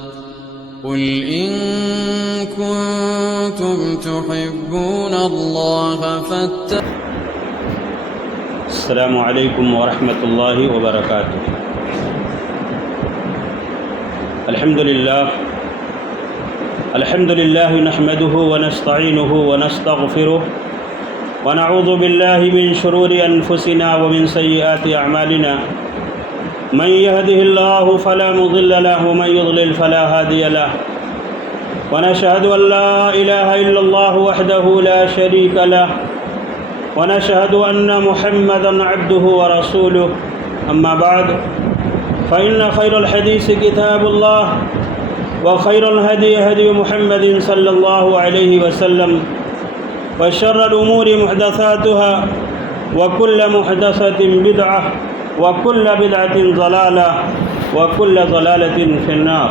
قل إن كنتم تحبون الله السلام علیکم ورحمۃ اللہ وبرکاتہ۔ الحمد للہ نحمده ونستعینه ونستغفره ونعوذ باللہ من شرور انفسنا ومن سیئات اعمالنا من يهده الله فلا مضل له ومن يضلل فلا هادي له ونشهد أن لا إله إلا الله وحده لا شريك له ونشهد أن محمدا عبده ورسوله أما بعد فإن خير الحديث كتاب الله وخير الهدي هدي محمد صلى الله عليه وسلم وشر الأمور محدثاتها وكل محدثة بدعة وكل بدعة ضلالة وكل ضلالة في النار۔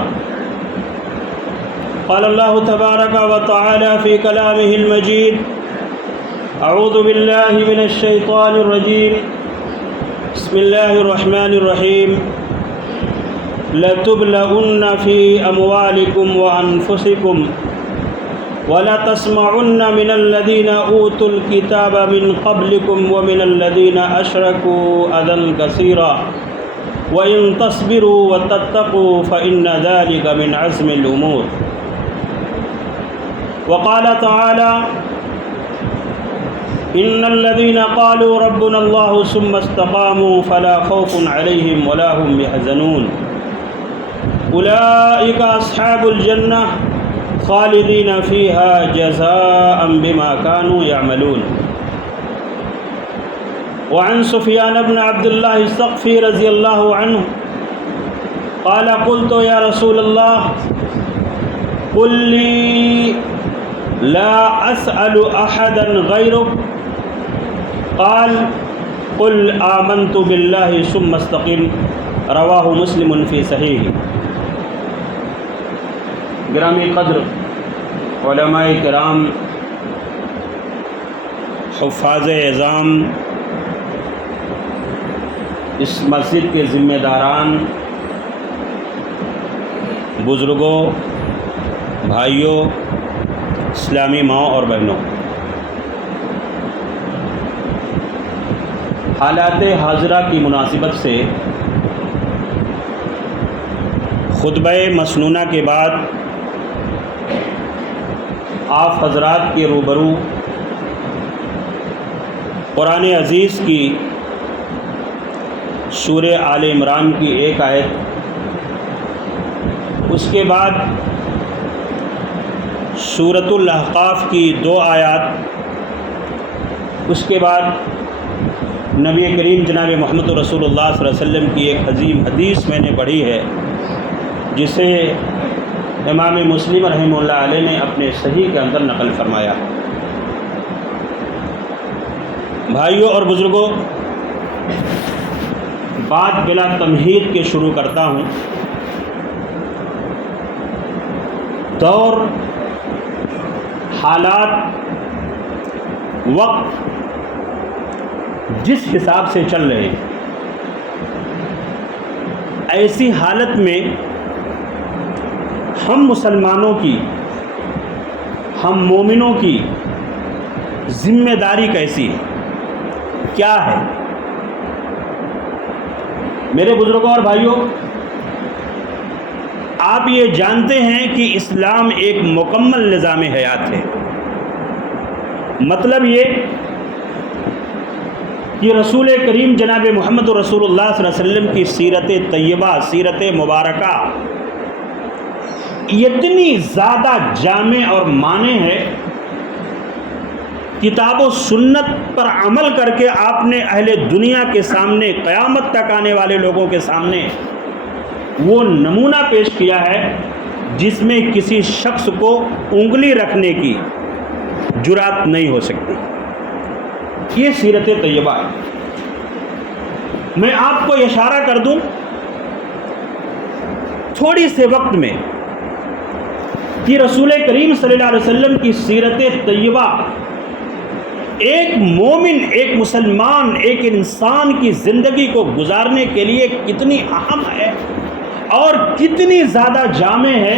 قال الله تبارك وتعالى في كلامه المجيد: أعوذ بالله من الشيطان الرجيم، بسم الله الرحمن الرحيم، لتبلغن في أموالكم وأنفسكم وَلَتَسْمَعُنَّ مِنَ الَّذِينَ أُوتُوا الْكِتَابَ مِنْ قَبْلِكُمْ وَمِنَ الَّذِينَ أَشْرَكُوا أَذًى كَثِيرًا وَإِن تَصْبِرُوا وَتَتَّقُوا فَإِنَّ ذَلِكَ مِنْ عَزْمِ الْأُمُورِ۔ وقال تعالى: إِنَّ الَّذِينَ قَالُوا رَبُّنَا اللَّهُ ثُمَّ اسْتَقَامُوا فَلَا خَوْفٌ عَلَيْهِمْ وَلَا هُمْ يَحْزَنُونَ أُولَئِكَ أَصْحَابُ الْجَنَّةِ خالدین فیہا جزاء بما كانوا يعملون۔ وعن سفیان بن عبد الله الثقفي رضی اللہ عنہ قال: قلت یا رسول اللہ قل لی لا اسأل احدا غیرک قال: قل آمنت باللہ ثم استقم۔ رواہ مسلم فی صحیح۔ گرامی قدر علماء کرام، حفاظ اعظام، اس مسجد کے ذمہ داران، بزرگوں، بھائیوں، اسلامی ماؤں اور بہنوں، حالات حاضرہ کی مناسبت سے خطبہ مسنونہ کے بعد آپ حضرات کے روبرو قرآن عزیز کی سورہ آل عمران کی ایک آیت، اس کے بعد سورۃ الاحقاف کی 2 آیات، اس کے بعد نبی کریم جناب محمد رسول اللہ صلی اللہ علیہ وسلم کی ایک عظیم حدیث میں نے پڑھی ہے، جسے امام مسلم رحمہ اللہ علیہ نے اپنے صحیح کے اندر نقل فرمایا۔ بھائیوں اور بزرگوں، بات بلا تمہید کے شروع کرتا ہوں۔ دور، حالات، وقت جس حساب سے چل رہے ہیں، ایسی حالت میں ہم مسلمانوں کی، ہم مومنوں کی ذمہ داری کیسی ہے، کیا ہے؟ میرے بزرگوں اور بھائیوں، آپ یہ جانتے ہیں کہ اسلام ایک مکمل نظام حیات ہے۔ مطلب یہ کہ رسول کریم جناب محمد رسول اللہ صلی اللہ علیہ وسلم کی سیرت طیبہ، سیرت مبارکہ اتنی زیادہ جامع اور مانع ہے، کتاب و سنت پر عمل کر کے آپ نے اہل دنیا کے سامنے، قیامت تک آنے والے لوگوں کے سامنے وہ نمونہ پیش کیا ہے جس میں کسی شخص کو انگلی رکھنے کی جرات نہیں ہو سکتی۔ یہ سیرت طیبہ ہے۔ میں آپ کو اشارہ کر دوں تھوڑی سے وقت میں کہ رسول کریم صلی اللہ علیہ وسلم کی سیرت طیبہ ایک مومن، ایک مسلمان، ایک انسان کی زندگی کو گزارنے کے لیے کتنی اہم ہے، اور کتنی زیادہ جامع ہے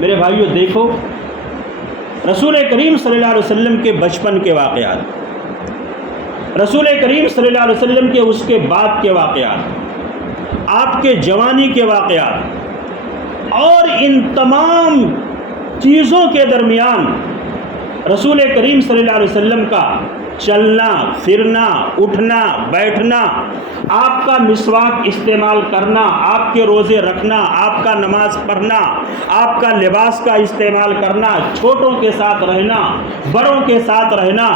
میرے بھائیوں. دیکھو رسول کریم صلی اللہ علیہ وسلم کے بچپن کے واقعات، رسول کریم صلی اللہ علیہ وسلم کے اس کے بعد کے واقعات، آپ کے جوانی کے واقعات، اور ان تمام چیزوں کے درمیان رسول کریم صلی اللہ علیہ وسلم کا چلنا پھرنا اٹھنا بیٹھنا، آپ کا مسواک استعمال کرنا، آپ کے روزے رکھنا، آپ کا نماز پڑھنا، آپ کا لباس کا استعمال کرنا، چھوٹوں کے ساتھ رہنا، بڑوں کے ساتھ رہنا،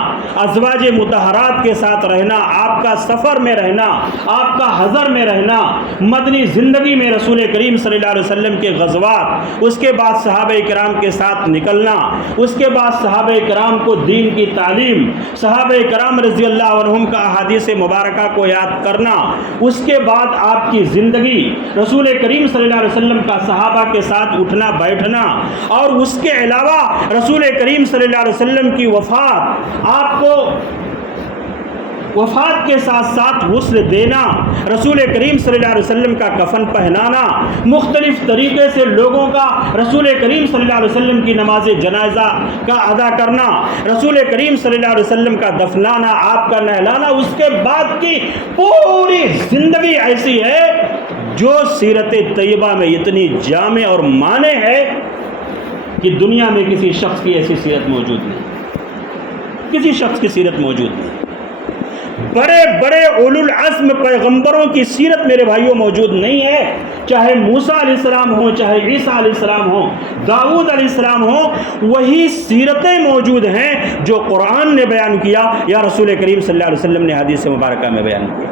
ازواج مطہرات کے ساتھ رہنا، آپ کا سفر میں رہنا، آپ کا حضر میں رہنا، مدنی زندگی میں رسول کریم صلی اللہ علیہ وسلم کے غزوات، اس کے بعد صحابہ کرام کے ساتھ نکلنا، اس کے بعد صحابہ کرام کو دین کی تعلیم، صحابہ کرام رضی اللہ عنہم کا احادیث مبارکہ کو یاد کرنا، اس کے بعد آپ کی زندگی رسول کریم صلی اللہ علیہ وسلم کا صحابہ کے ساتھ اٹھنا بیٹھنا، اور اس کے علاوہ رسول کریم صلی اللہ علیہ وسلم کی وفات، آپ کو وفات کے ساتھ ساتھ غسل دینا، رسول کریم صلی اللہ علیہ وسلم کا کفن پہنانا، مختلف طریقے سے لوگوں کا رسول کریم صلی اللہ علیہ وسلم کی نماز جنازہ کا ادا کرنا، رسول کریم صلی اللہ علیہ وسلم کا دفنانا، آپ کا نہلانا، اس کے بعد کی پوری زندگی ایسی ہے جو سیرت طیبہ میں اتنی جامع اور مانع ہے کہ دنیا میں کسی شخص کی ایسی سیرت موجود نہیں، کسی شخص کی سیرت موجود نہیں. بڑے بڑے اولو العزم پیغمبروں کی سیرت میرے بھائیوں موجود نہیں ہے، چاہے موسیٰ علیہ السلام ہوں، چاہے عیسیٰ علیہ السلام ہوں، داؤد علیہ السلام ہوں، وہی سیرتیں موجود ہیں جو قرآن نے بیان کیا یا رسول کریم صلی اللہ علیہ وسلم نے حدیث مبارکہ میں بیان کیا.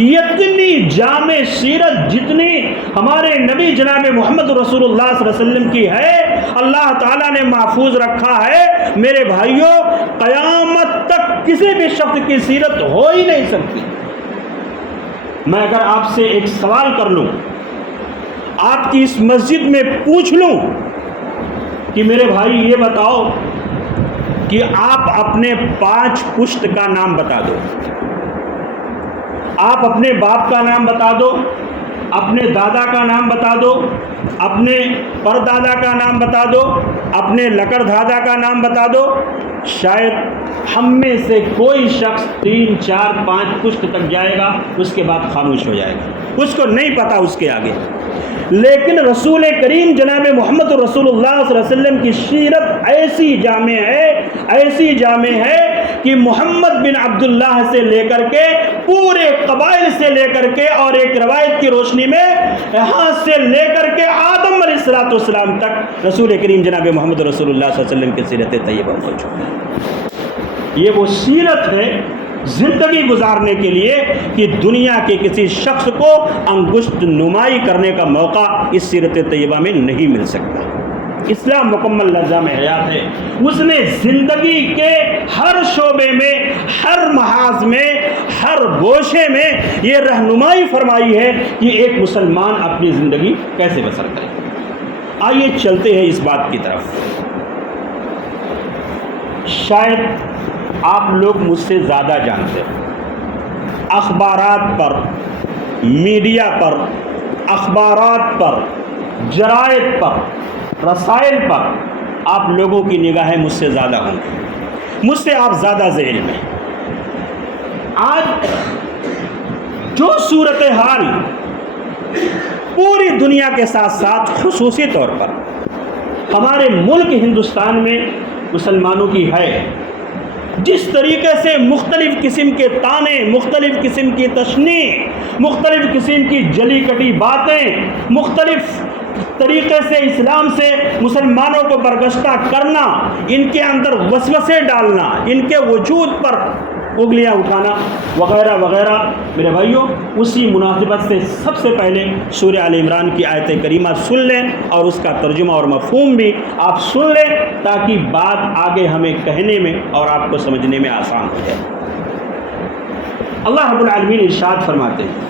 اتنی جامع سیرت جتنی ہمارے نبی جناب محمد رسول اللہ صلی اللہ علیہ وسلم کی ہے، اللہ تعالیٰ نے محفوظ رکھا ہے. میرے بھائیوں قیامت تک کسی بھی شخص کی سیرت ہو ہی نہیں سکتی. میں اگر آپ سے ایک سوال کر لوں، آپ کی اس مسجد میں پوچھ لوں کہ میرے بھائی یہ بتاؤ کہ آپ اپنے 5 پشت کا نام بتا دو، آپ اپنے باپ کا نام بتا دو، اپنے دادا کا نام بتا دو، اپنے پردادا کا نام بتا دو، اپنے لکڑ دادا کا نام بتا دو، شاید ہم میں سے کوئی شخص 3 4 5 پشت تک جائے گا، اس کے بعد خاموش ہو جائے گا، اس کو نہیں پتا اس کے آگے. لیکن رسول کریم جناب محمد رسول اللہ صلی اللہ علیہ وسلم کی سیرت ایسی جامع ہے، ایسی جامع ہے کہ محمد بن عبداللہ سے لے کر کے پورے قبائل سے لے کر کے، اور ایک روایت کی روشنی میں یہاں سے لے کر کے آدم علیہ السلام تک رسول کریم جناب محمد رسول اللہ صلی اللہ علیہ وسلم کی سیرت طیبہ موجود ہے. یہ وہ سیرت ہے زندگی گزارنے کے لیے کہ دنیا کے کسی شخص کو انگشت نمائی کرنے کا موقع اس سیرت طیبہ میں نہیں مل سکتا. اسلام مکمل نظام حیات ہے، اس نے زندگی کے ہر شعبے میں، ہر محاذ میں، ہر گوشے میں یہ رہنمائی فرمائی ہے کہ ایک مسلمان اپنی زندگی کیسے بسر کرے. آئیے چلتے ہیں اس بات کی طرف. شاید آپ لوگ مجھ سے زیادہ جانتے ہیں، اخبارات پر، میڈیا پر، اخبارات پر، جرائد پر، رسائل پر آپ لوگوں کی نگاہیں مجھ سے زیادہ ہوں گی، مجھ سے آپ زیادہ ذہن میں. آج جو صورتحال پوری دنیا کے ساتھ ساتھ خصوصی طور پر ہمارے ملک ہندوستان میں مسلمانوں کی ہے، جس طریقے سے مختلف قسم کے طعنے، مختلف قسم کی تشنیع، مختلف قسم کی جلی کٹی باتیں، مختلف طریقے سے اسلام سے مسلمانوں کو برگشتہ کرنا، ان کے اندر وسوسے ڈالنا، ان کے وجود پر انگلیاں اٹھانا وغیرہ وغیرہ. میرے بھائیوں اسی مناسبت سے سب سے پہلے سورہ آل عمران کی آیت کریمہ سن لیں، اور اس کا ترجمہ اور مفہوم بھی آپ سن لیں تاکہ بات آگے ہمیں کہنے میں اور آپ کو سمجھنے میں آسان ہو جائے. اللہ رب العالمین ارشاد فرماتے ہیں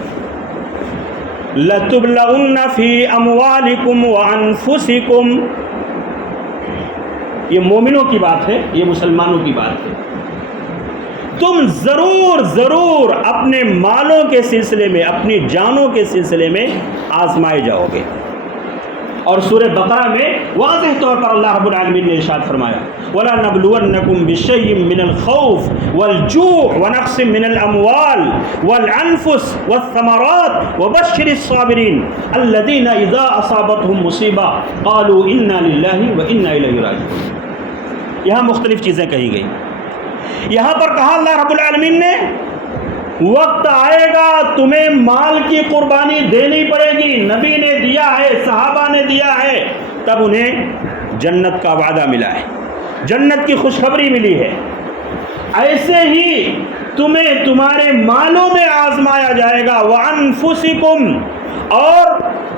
لَتُبْلَغُنَّ فِي أَمْوَالِكُمْ وَأَنفُسِكُمْ. یہ مومنوں کی بات ہے، یہ مسلمانوں کی بات ہے. تم ضرور ضرور اپنے مالوں کے سلسلے میں، اپنی جانوں کے سلسلے میں آزمائے جاؤ گے. اور سورہ بقرہ میں واضح طور پر اللہ رب العالمین نے ارشاد فرمایا وَلَنَبْلُوَنَّكُمْ بِشَيْءٍ مِّنَ الْخَوْفِ وَالْجُوعِ وَنَقْصٍ مِّنَ الْأَمْوَالِ وَالْأَنفُسِ وَالثَّمَرَاتِ وَبَشِّرِ الصَّابِرِينَ الَّذِينَ إِذَا أَصَابَتْهُمْ مُصِيبَةٌ قَالُوا إِنَّا لِلَّهِ وَإِنَّا إِلَيْهِ رَاجِعُونَ. یہاں مختلف چیزیں کہی گئی. یہاں پر کہا اللہ رب العالمین نے وقت آئے گا تمہیں مال کی قربانی دینی پڑے گی. نبی نے دیا ہے, صحابہ نے دیا ہے, تب انہیں جنت کا وعدہ ملا ہے, جنت کی خوشخبری ملی ہے. ایسے ہی تمہیں تمہارے مالوں میں آزمایا جائے گا وَأَنفُسِكُمْ, اور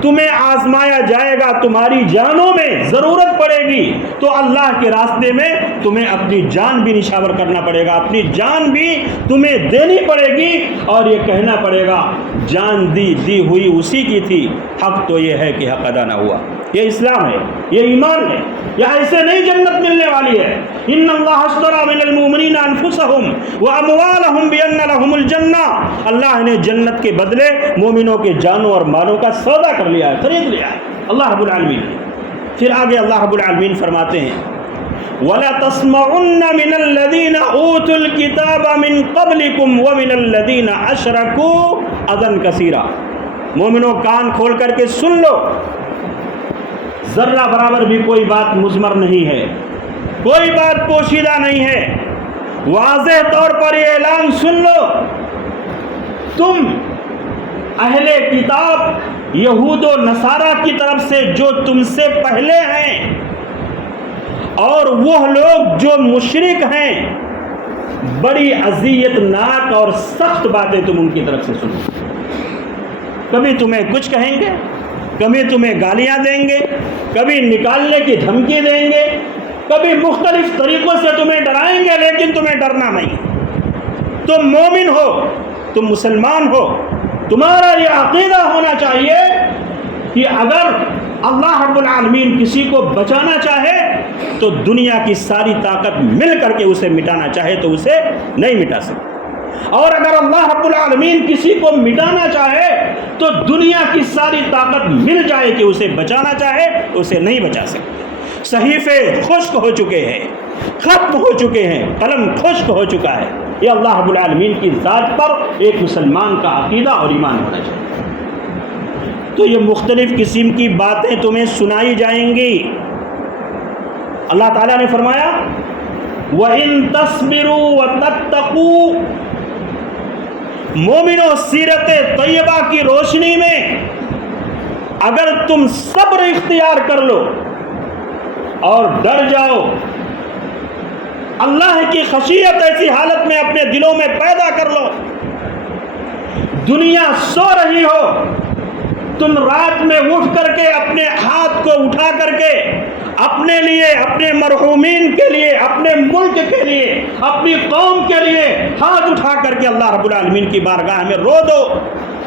تمہیں آزمایا جائے گا تمہاری جانوں میں. ضرورت پڑے گی تو اللہ کے راستے میں تمہیں اپنی جان بھی نشاور کرنا پڑے گا, اپنی جان بھی تمہیں دینی پڑے گی, اور یہ کہنا پڑے گا جان دی ہوئی اسی کی تھی, حق تو یہ ہے کہ حق ادا نہ ہوا. یہ اسلام ہے, یہ ایمان ہے. یہ ایسے نہیں جنت ملنے والی ہے. ان اللہ اشتری من المؤمنین انفسهم واموالهم بان لهم الجنہ, اللہ نے جنت کے بدلے مومنوں کے جانوں اور مالوں کا سودا کر لیا ہے, خرید لیا ہے اللہ رب العالمین نے. پھر آگے اللہ رب العالمین فرماتے ہیں وَلَا تَسْمَعُنَّ مِنَ الَّذِينَ أُوتُوا الْكِتَابَ مِنْ قَبْلِكُمْ وَمِنَ الَّذِينَ أَشْرَكُوا أَذًى كَثِيرًا. مومنوں کان کھول کر کے سن لو, ذرہ برابر بھی کوئی بات مضمر نہیں ہے, کوئی بات پوشیدہ نہیں ہے. واضح طور پر یہ اعلان سن لو, تم اہل کتاب یہود و نصارہ کی طرف سے جو تم سے پہلے ہیں, اور وہ لوگ جو مشرک ہیں, بڑی اذیت ناک اور سخت باتیں تم ان کی طرف سے سنو. کبھی تمہیں کچھ کہیں گے, کبھی تمہیں گالیاں دیں گے, کبھی نکالنے کی دھمکی دیں گے, کبھی مختلف طریقوں سے تمہیں ڈرائیں گے, لیکن تمہیں ڈرنا نہیں. تم مومن ہو, تم مسلمان ہو, تمہارا یہ عقیدہ ہونا چاہیے کہ اگر اللہ رب العالمین کسی کو بچانا چاہے تو دنیا کی ساری طاقت مل کر کے اسے مٹانا چاہے تو اسے نہیں مٹا سکتا, اور اگر اللہ رب العالمین کسی کو مٹانا چاہے تو دنیا کی ساری طاقت مل جائے کہ اسے بچانا چاہے تو اسے نہیں بچا سکتے. صحیفے خشک ہو چکے ہیں, ختم ہو چکے ہیں, قلم خشک ہو چکا ہے. یہ اللہ رب العالمین کی ذات پر ایک مسلمان کا عقیدہ اور ایمان ہونا چاہیے. تو یہ مختلف قسم کی باتیں تمہیں سنائی جائیں گی. اللہ تعالیٰ نے فرمایا وَإِن تَصْبِرُوا وَتَتَّقُوا, مومنو سیرت طیبہ کی روشنی میں اگر تم صبر اختیار کر لو اور ڈر جاؤ, اللہ کی خشیت ایسی حالت میں اپنے دلوں میں پیدا کر لو. دنیا سو رہی ہو, تم رات میں اٹھ کر کے اپنے ہاتھ کو اٹھا کر کے اپنے لیے, اپنے مرحومین کے لیے, اپنے ملک کے لیے, اپنی قوم کے لیے ہاتھ اٹھا کر کے اللہ رب العالمین کی بارگاہ میں رو دو.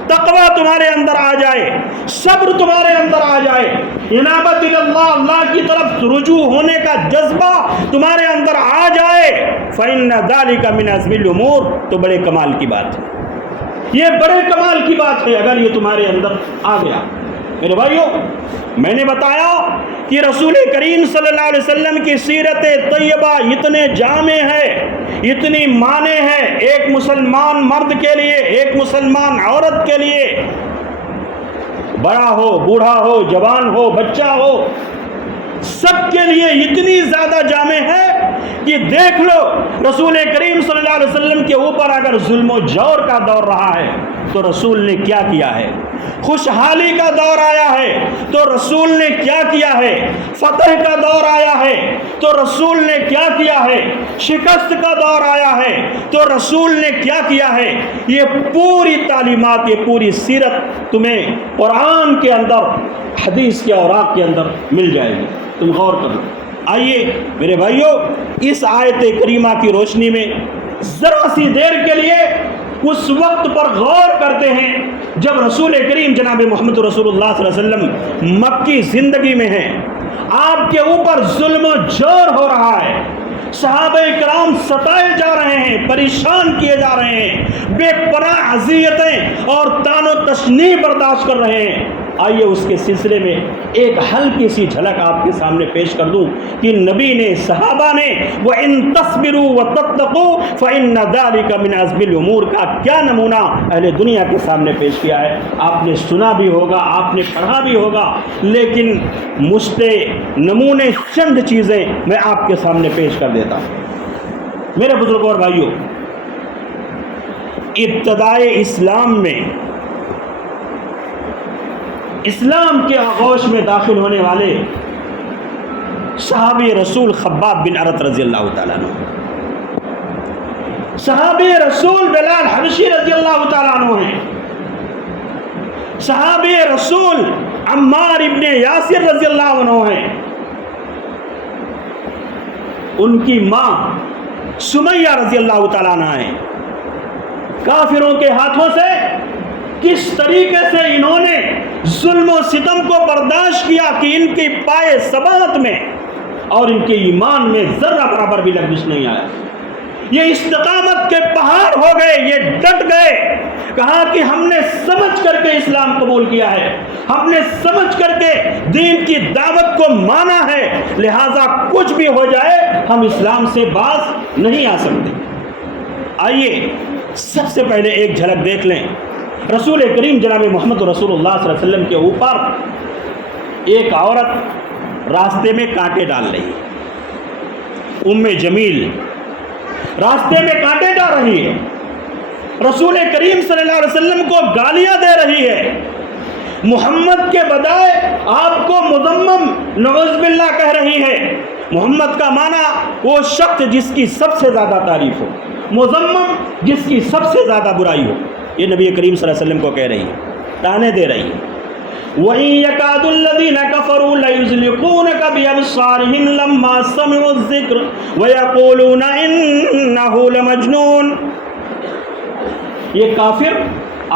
تقویٰ تمہارے اندر آ جائے, صبر تمہارے اندر آ جائے, انابت اللہ, اللہ کی طرف رجوع ہونے کا جذبہ تمہارے اندر آ جائے. فَإِنَّ ذَلِكَ مِنْ عَزْمِ الْأُمُورِ, تو بڑے کمال کی بات ہے, یہ بڑے کمال کی بات ہے اگر یہ تمہارے اندر آ گیا. میرے بھائیو, میں نے بتایا کہ رسول کریم صلی اللہ علیہ وسلم کی سیرت طیبہ اتنے جامع ہے, اتنی معنی ہے, ایک مسلمان مرد کے لیے, ایک مسلمان عورت کے لیے, بڑا ہو, بوڑھا ہو, جوان ہو, بچہ ہو, سب کے لیے اتنی زیادہ جامع ہے کہ دیکھ لو رسول کریم صلی اللہ علیہ وسلم کے اوپر اگر ظلم و جور کا دور رہا ہے تو رسول نے کیا کیا ہے, خوشحالی کا دور آیا ہے تو رسول نے کیا کیا ہے, فتح کا دور آیا ہے تو رسول نے کیا کیا ہے, شکست کا دور آیا ہے تو رسول نے کیا کیا ہے. یہ پوری تعلیمات, یہ پوری سیرت تمہیں قرآن کے اندر, حدیث کے اوراق کے اندر مل جائے گی, تم غور کر لو. آئیے میرے بھائیو, اس آیت کریمہ کی روشنی میں ذرا سی دیر کے لیے اس وقت پر غور کرتے ہیں جب رسول کریم جناب محمد رسول اللہ صلی اللہ علیہ وسلم مکی زندگی میں ہیں, آپ کے اوپر ظلم و جور ہو رہا ہے, صحابہ کرام ستائے جا رہے ہیں, پریشان کیے جا رہے ہیں, بے پناہ اذیتیں اور طعن و تشنیع برداشت کر رہے ہیں. آئیے اس کے سلسلے میں ایک ہلکی سی جھلک آپ کے سامنے پیش کر دوں کہ نبی نے، صحابہ نے وَإِن تَصْبِرُوا وَتَتَّقُوا فَإِنَّ ذَلِكَ مِنْ عَزْمِ الْأُمُورِ کا کیا نمونہ اہل دنیا کے سامنے پیش کیا ہے. آپ نے سنا بھی ہوگا، آپ نے پڑھا بھی ہوگا، لیکن مجھتے نمونے چند چیزیں میں آپ کے سامنے پیش کر دیتا ہوں. میرے بزرگوں اور بھائیوں، ابتدائے اسلام میں، اسلام کے آغوش میں داخل ہونے والے صحابی رسول خباب بن ارت رضی اللہ تعالیٰ عنہ، صحابی رسول بلال حبشی رضی اللہ تعالیٰ عنہ ہیں، صحابی رسول عمار ابن یاسر رضی اللہ عنہ ہیں. ان کی ماں سمیہ رضی اللہ تعالیٰ عنہ ہیں. کافروں کے ہاتھوں سے کس طریقے سے انہوں نے ظلم و ستم کو برداشت کیا کہ ان کے پائے ثبات میں اور ان کے ایمان میں ذرہ برابر بھی لغزش نہیں آیا. یہ استقامت کے پہاڑ ہو گئے، یہ ڈٹ گئے. کہا کہ ہم نے سمجھ کر کے اسلام قبول کیا ہے، ہم نے سمجھ کر کے دین کی دعوت کو مانا ہے، لہٰذا کچھ بھی ہو جائے ہم اسلام سے باز نہیں آ سکتے. آئیے سب سے پہلے ایک جھلک دیکھ لیں. رسول کریم جناب محمد رسول اللہ صلی اللہ علیہ وسلم کے اوپر ایک عورت راستے میں کانٹے ڈال رہی ہے. ام جمیل راستے میں کانٹے ڈال رہی ہے، رسول کریم صلی اللہ علیہ وسلم کو گالیاں دے رہی ہے. محمد کے بجائے آپ کو مذمم نعوذ باللہ کہہ رہی ہے. محمد کا معنی وہ شخص جس کی سب سے زیادہ تعریف ہو، مذمم جس کی سب سے زیادہ برائی ہو. یہ نبی کریم صلی اللہ علیہ وسلم کو کہہ رہی ہے، تانے دے رہی ہے. وَإِن يَكَادُ الَّذِينَ كَفَرُوا لَيُزْلِقُونَكَ بِأَبْصَارِهِمْ لَمَّا سَمِعُوا الذِّكْرَ وَيَقُولُونَ إِنَّهُ لَمَجْنُونٌ. یہ کافر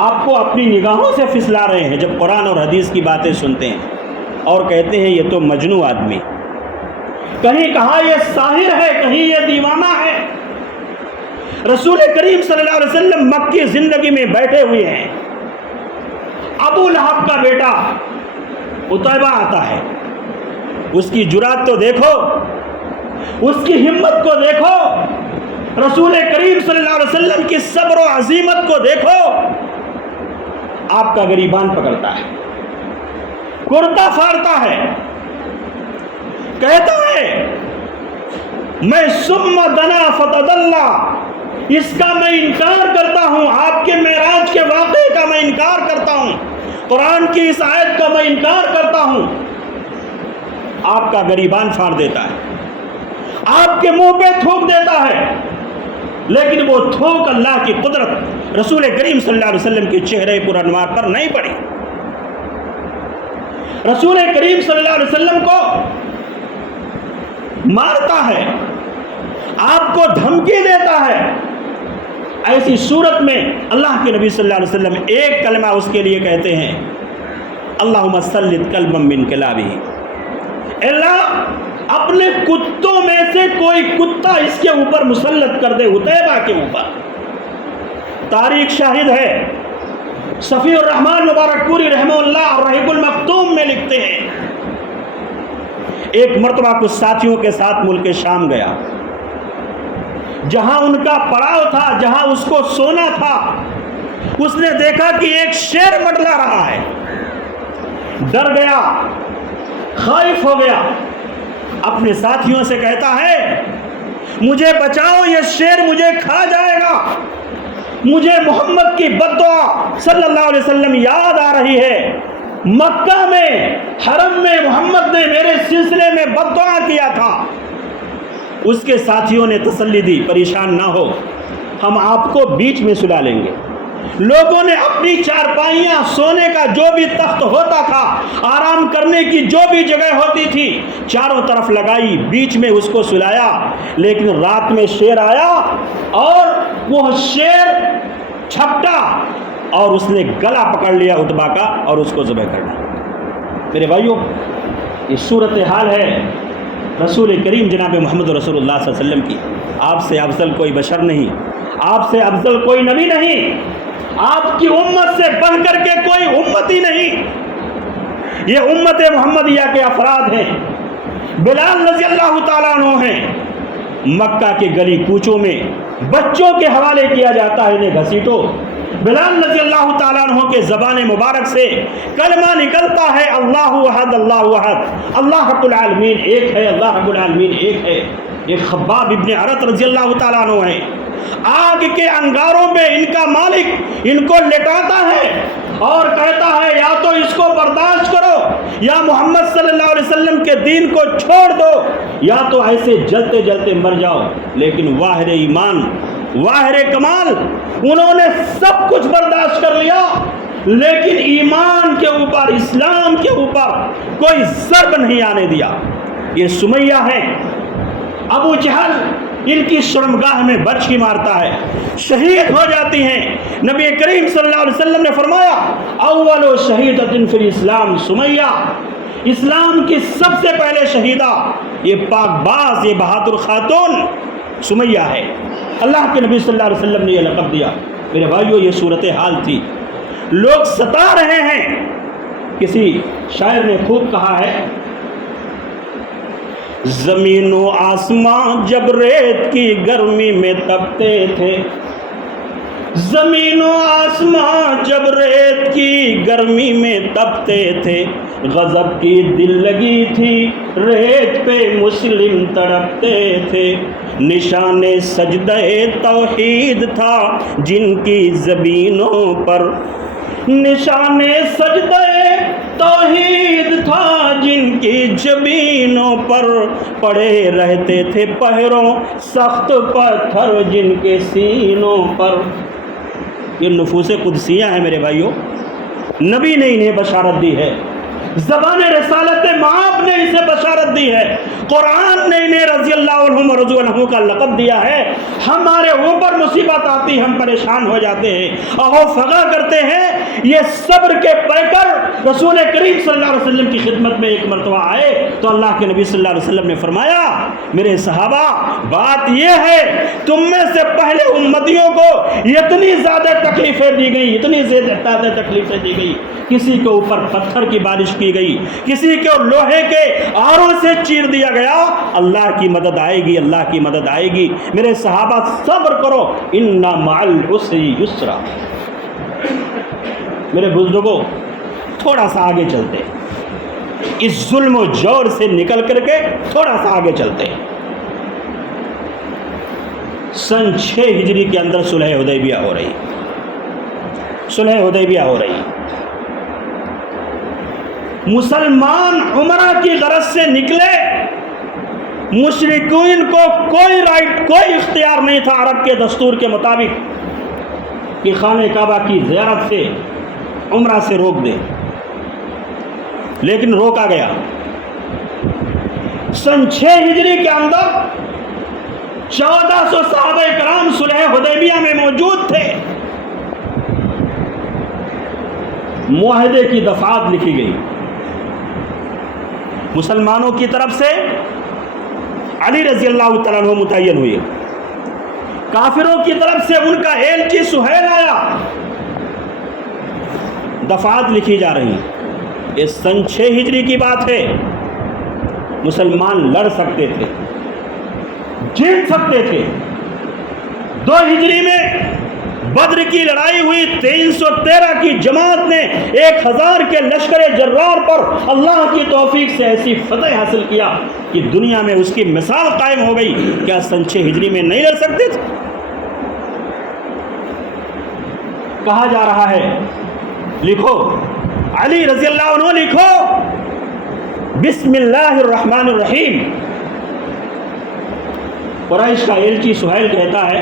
آپ کو اپنی نگاہوں سے پھسلا رہے ہیں جب قرآن اور حدیث کی باتیں سنتے ہیں اور کہتے ہیں یہ تو مجنون آدمی. کہیں کہا یہ ساحر ہے، کہیں یہ دیوانہ ہے. رسول کریم صلی اللہ علیہ وسلم مکی زندگی میں بیٹھے ہوئے ہیں. ابو لہب کا بیٹا عتیبہ آتا ہے. اس کی جرات تو دیکھو، اس کی ہمت کو دیکھو، رسول کریم صلی اللہ علیہ وسلم کی صبر و عزیمت کو دیکھو. آپ کا گریبان پکڑتا ہے، کرتا پھاڑتا ہے، کہتا ہے میں ثم دنا فتدلا، اس کا میں انکار کرتا ہوں. آپ کے معراج کے واقعے کا میں انکار کرتا ہوں، قرآن کی اس آیت کا میں انکار کرتا ہوں. آپ کا گریبان پھاڑ دیتا ہے، آپ کے منہ پہ تھوک دیتا ہے، لیکن وہ تھوک اللہ کی قدرت رسول کریم صلی اللہ علیہ وسلم کے چہرے پر انوار پر نہیں پڑی. رسول کریم صلی اللہ علیہ وسلم کو مارتا ہے، آپ کو دھمکی دیتا ہے. ایسی صورت میں اللہ کے نبی صلی اللہ علیہ وسلم ایک کلمہ اس کے لیے کہتے ہیں، اللہم سلط قلبا من کلابہ. اللہ اپنے کتوں میں سے کوئی کتا اس کے اوپر مسلط کر دے، عتیبہ کے اوپر. تاریخ شاہد ہے، صفی الرحمن مبارک پوری رحمہ اللہ اور رحیق المختوم میں لکھتے ہیں ایک مرتبہ کچھ ساتھیوں کے ساتھ ملک شام گیا، جہاں ان کا پڑاؤ تھا، جہاں اس کو سونا تھا. اس نے دیکھا کہ ایک شیر منڈلا رہا ہے، ڈر گیا، خائف ہو گیا. اپنے ساتھیوں سے کہتا ہے مجھے بچاؤ، یہ شیر مجھے کھا جائے گا. مجھے محمد کی بد دعا صلی اللہ علیہ وسلم یاد آ رہی ہے. مکہ میں حرم میں محمد نے میرے سلسلے میں بد دعا کیا تھا. اس کے ساتھیوں نے تسلی دی، پریشان نہ ہو، ہم آپ کو بیچ میں سلا لیں گے. لوگوں نے اپنی چارپائیاں، سونے کا جو بھی تخت ہوتا تھا، آرام کرنے کی جو بھی جگہ ہوتی تھی، چاروں طرف لگائی، بیچ میں اس کو سلایا. لیکن رات میں شیر آیا اور وہ شیر چھپٹا اور اس نے گلا پکڑ لیا عتبہ کا اور اس کو ذبح کر دیا. میرے بھائیوں، یہ صورتحال ہے رسول کریم جناب محمد رسول اللہ صلی اللہ علیہ وسلم کی. آپ سے افضل کوئی بشر نہیں، آپ سے افضل کوئی نبی نہیں، آپ کی امت سے بڑھ کر کے کوئی امتی نہیں. یہ امت محمدیہ کے افراد ہیں. بلال رضی اللہ تعالیٰ عنہ ہیں. مکہ کے گلی کوچوں میں بچوں کے حوالے کیا جاتا ہے انہیں گھسیٹو. بلال رضی اللہ تعالیٰ عنہ کے زبان مبارک سے کلمہ نکلتا ہے اللہ احد اللہ احد، اللہ رب العالمین ایک ہے، اللہ رب العالمین ایک ہے. ایک خباب ابن عرط رضی اللہ تعالیٰ عنہ ہے. آگ کے انگاروں میں ان کا مالک ان کو لٹاتا ہے اور کہتا ہے یا تو اس کو برداشت کرو یا محمد صلی اللہ علیہ وسلم کے دین کو چھوڑ دو، یا تو ایسے جلتے جلتے مر جاؤ. لیکن واہر ایمان، واہر کمال، انہوں نے سب کچھ برداشت کر لیا، لیکن ایمان کے اوپر، اسلام کے اوپر کوئی ضرب نہیں آنے دیا. یہ سمیہ ہے. ابو جہل ان کی شرمگاہ میں برچھی مارتا ہے، شہید ہو جاتی ہیں. نبی کریم صلی اللہ علیہ وسلم نے فرمایا اول شہیدۃ فی الاسلام سمیہ، اسلام کی سب سے پہلے شہیدہ یہ پاک باز، یہ بہادر خاتون سمیہ ہے. اللہ کے نبی صلی اللہ علیہ وسلم نے یہ لقب دیا. میرے بھائیو، یہ صورتحال تھی. لوگ ستا رہے ہیں. کسی شاعر نے خوب کہا ہے زمین و آسمان جب ریت کی گرمی میں تپتے تھے، زمین و آسمان جب ریت کی گرمی میں تپتے تھے، غضب کی دل لگی تھی ریت پہ مسلم تڑپتے تھے. نشان سجدہ توحید تھا جن کی زبینوں پر، نشان سجدہ توحید تھا جن کی جبینوں پر، پڑے رہتے تھے پہروں سخت پتھر جن کے سینوں پر. یہ نفوس قدسیہ ہیں میرے بھائیوں. نبی نے انہیں بشارت دی ہے، زبان رسالت مآب نے اسے بشارت دی ہے، قرآن نے انہیں رضی اللہ عنہم ورضوا عنہ کا لقب دیا ہے. ہمارے اوپر مصیبت آتی ہم پریشان ہو جاتے ہیں، اہو فغا کرتے ہیں. یہ صبر کے پیکر رسول کریم صلی اللہ علیہ وسلم کی خدمت میں ایک مرتبہ آئے تو اللہ کے نبی صلی اللہ علیہ وسلم نے فرمایا میرے صحابہ بات یہ ہے تم میں سے پہلے امتیوں کو اتنی زیادہ تکلیفیں دی گئی، اتنی زیادہ تکلیفیں دی گئی، کسی کے اوپر پتھر کی بارش کی گئی، کسی کو لوہے کے آروں سے چیر دیا گیا. اللہ کی مدد آئے گی، اللہ کی مدد آئے گی. میرے صحابہ صبر کرو، ان مع العسر یسرا. میرے بزرگوں تھوڑا سا آگے چلتے ہیں، اس ظلم و جور سے نکل کر کے تھوڑا سا آگے چلتے ہیں. سن 6 ہجری کے اندر صلح حدیبیہ ہو رہی، صلح حدیبیہ ہو رہی. مسلمان عمرہ کی غرض سے نکلے، مشرکین کو کوئی رائٹ، کوئی اختیار نہیں تھا عرب کے دستور کے مطابق کہ خانہ کعبہ کی زیارت سے، عمرہ سے روک دے، لیکن روکا گیا. سن 6 ہجری کے اندر 1400 صحابہ کرام صلح حدیبیہ میں موجود تھے. معاہدے کی دفعات لکھی گئی. مسلمانوں کی طرف سے علی رضی اللہ تعالیٰ عنہ متعین ہوئے، کافروں کی طرف سے ان کا ایلچی سہیل آیا. دفعات لکھی جا رہی ہیں. یہ سن 6 ہجری کی بات ہے. مسلمان لڑ سکتے تھے، جیت سکتے تھے. 2 ہجری میں بدر کی لڑائی ہوئی. 313 کی جماعت نے 1000 کے لشکر جرار پر اللہ کی توفیق سے ایسی فتح حاصل کیا کہ دنیا میں اس کی مثال قائم ہو گئی. کیا سن 6 ہجری میں نہیں لڑ سکتے تھے؟ کہا جا رہا ہے، لکھو علی رضی اللہ عنہ لکھو بسم اللہ الرحمن الرحیم. قریش کا ایلچی سہیل کہتا ہے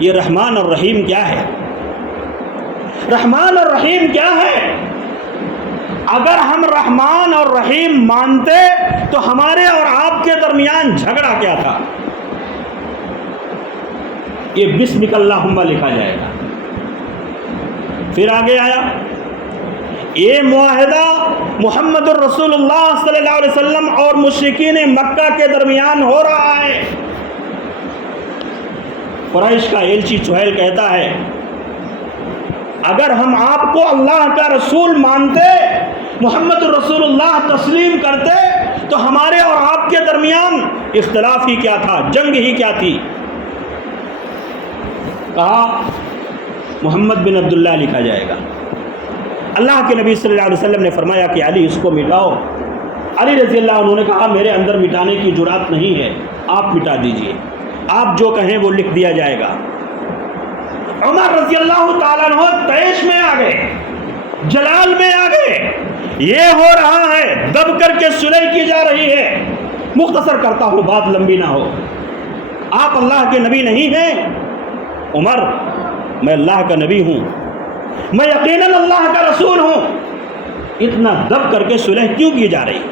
یہ رحمان اور رحیم کیا ہے؟ رحمان اور رحیم کیا ہے؟ اگر ہم رحمان اور رحیم مانتے تو ہمارے اور آپ کے درمیان جھگڑا کیا تھا؟ یہ بسمک اللہم لکھا جائے گا. پھر آگے آیا یہ معاہدہ محمد الرسول اللہ صلی اللہ علیہ وسلم اور مشرکین مکہ کے درمیان ہو رہا ہے. قریش کا ایلچی سہیل کہتا ہے اگر ہم آپ کو اللہ کا رسول مانتے محمد رسول اللہ تسلیم کرتے تو ہمارے اور آپ کے درمیان اختلاف ہی کیا تھا، جنگ ہی کیا تھی؟ کہا محمد بن عبداللہ لکھا جائے گا۔ اللہ کے نبی صلی اللہ علیہ وسلم نے فرمایا کہ علی اس کو مٹاؤ۔ علی رضی اللہ عنہ نے کہا میرے اندر مٹانے کی جرات نہیں ہے، آپ مٹا دیجئے، آپ جو کہیں وہ لکھ دیا جائے گا۔ عمر رضی اللہ تعالیٰ عنہ طیش میں آ گئے، جلال میں آ گئے، یہ ہو رہا ہے، دب کر کے صلح کی جا رہی ہے۔ مختصر کرتا ہوں بات لمبی نہ ہو، آپ اللہ کے نبی نہیں ہیں؟ عمر میں اللہ کا نبی ہوں، میں یقیناً اللہ کا رسول ہوں، اتنا دب کر کے صلح کیوں کی جا رہی،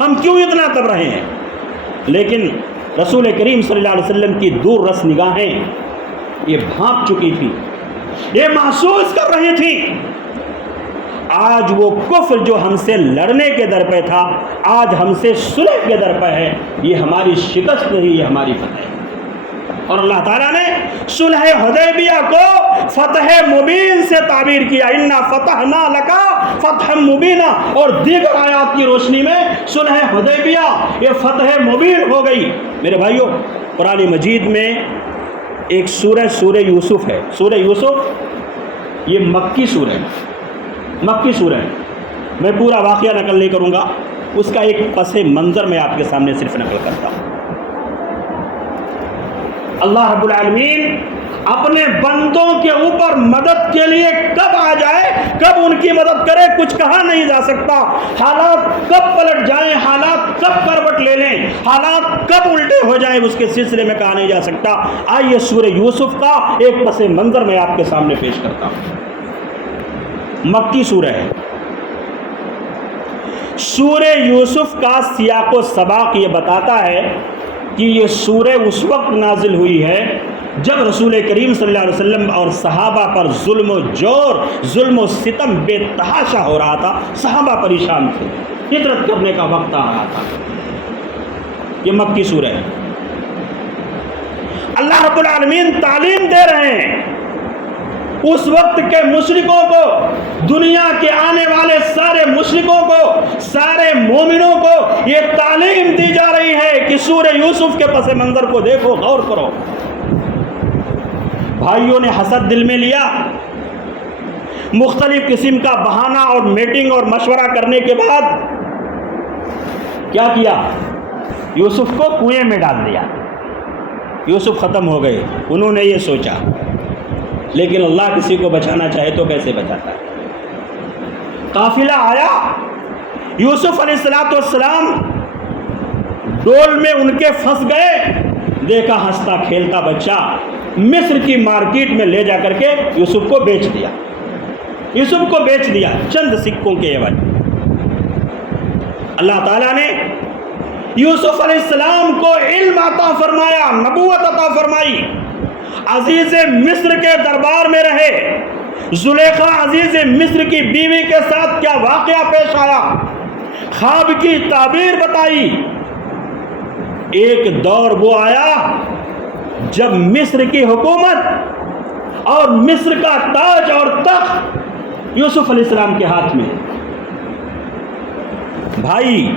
ہم کیوں اتنا دب رہے ہیں؟ لیکن رسول کریم صلی اللہ علیہ وسلم کی دور رس نگاہیں یہ بھانپ چکی تھی، یہ محسوس کر رہی تھی آج وہ کفر جو ہم سے لڑنے کے در پہ تھا آج ہم سے صلح کے در پہ ہے، یہ ہماری شکست نہیں، یہ ہماری فتح ہے۔ اور اللہ تعالیٰ نے صلح حدیبیہ کو فتح مبین سے تعبیر کیا، انا فتحنا لکا فتح مبینہ، اور دیگر آیات کی روشنی میں صلح حدیبیہ یہ فتح مبین ہو گئی۔ میرے بھائیوں، قرآن مجید میں ایک سورہ یوسف ہے، سورہ یوسف یہ مکی سورہ ہے، میں پورا واقعہ نقل نہیں کروں گا، اس کا ایک پس منظر میں آپ کے سامنے صرف نقل کرتا ہوں۔ اللہ رب العالمین اپنے بندوں کے اوپر مدد کے لیے کب آ جائے، کب ان کی مدد کرے، کچھ کہا نہیں جا سکتا۔ حالات کب پلٹ جائیں، حالات کب کروٹ لے لیں، حالات کب الٹے ہو جائیں، اس کے سلسلے میں کہا نہیں جا سکتا۔ آئیے سورہ یوسف کا ایک پس منظر میں آپ کے سامنے پیش کرتا ہوں۔ مکی سورہ ہے۔ سورہ یوسف کا سیاق و سباق یہ بتاتا ہے کہ یہ سورہ اس وقت نازل ہوئی ہے جب رسول کریم صلی اللہ علیہ وسلم اور صحابہ پر ظلم و جور، ظلم و ستم بے تحاشا ہو رہا تھا، صحابہ پریشان تھے، ہجرت کرنے کا وقت آ رہا تھا۔ یہ مکی سورہ ہے۔ اللہ رب العالمین تعلیم دے رہے ہیں اس وقت کے مشرکوں کو، دنیا کے آنے والے سارے مشرکوں کو، سارے مومنوں کو یہ تعلیم دی جا رہی ہے کہ سورہ یوسف کے پس منظر کو دیکھو، غور کرو۔ بھائیوں نے حسد دل میں لیا، مختلف قسم کا بہانہ اور میٹنگ اور مشورہ کرنے کے بعد کیا کیا؟ یوسف کو کنویں میں ڈال دیا، یوسف ختم ہو گئے۔ انہوں نے یہ سوچا، لیکن اللہ کسی کو بچانا چاہے تو کیسے بچاتا ہے؟ قافلہ آیا، یوسف علیہ السلام ڈول میں ان کے پھنس گئے، دیکھا ہنستا کھیلتا بچہ، مصر کی مارکیٹ میں لے جا کر کے یوسف کو بیچ دیا، یوسف کو بیچ دیا چند سکوں کے عوض۔ اللہ تعالیٰ نے یوسف علیہ السلام کو علم عطا فرمایا، نبوت عطا فرمائی، عزیز مصر کے دربار میں رہے۔ زلیخا عزیز مصر کی بیوی کے ساتھ کیا واقعہ پیش آیا، خواب کی تعبیر بتائی۔ ایک دور وہ آیا جب مصر کی حکومت اور مصر کا تاج اور تخت یوسف علیہ السلام کے ہاتھ میں۔ بھائی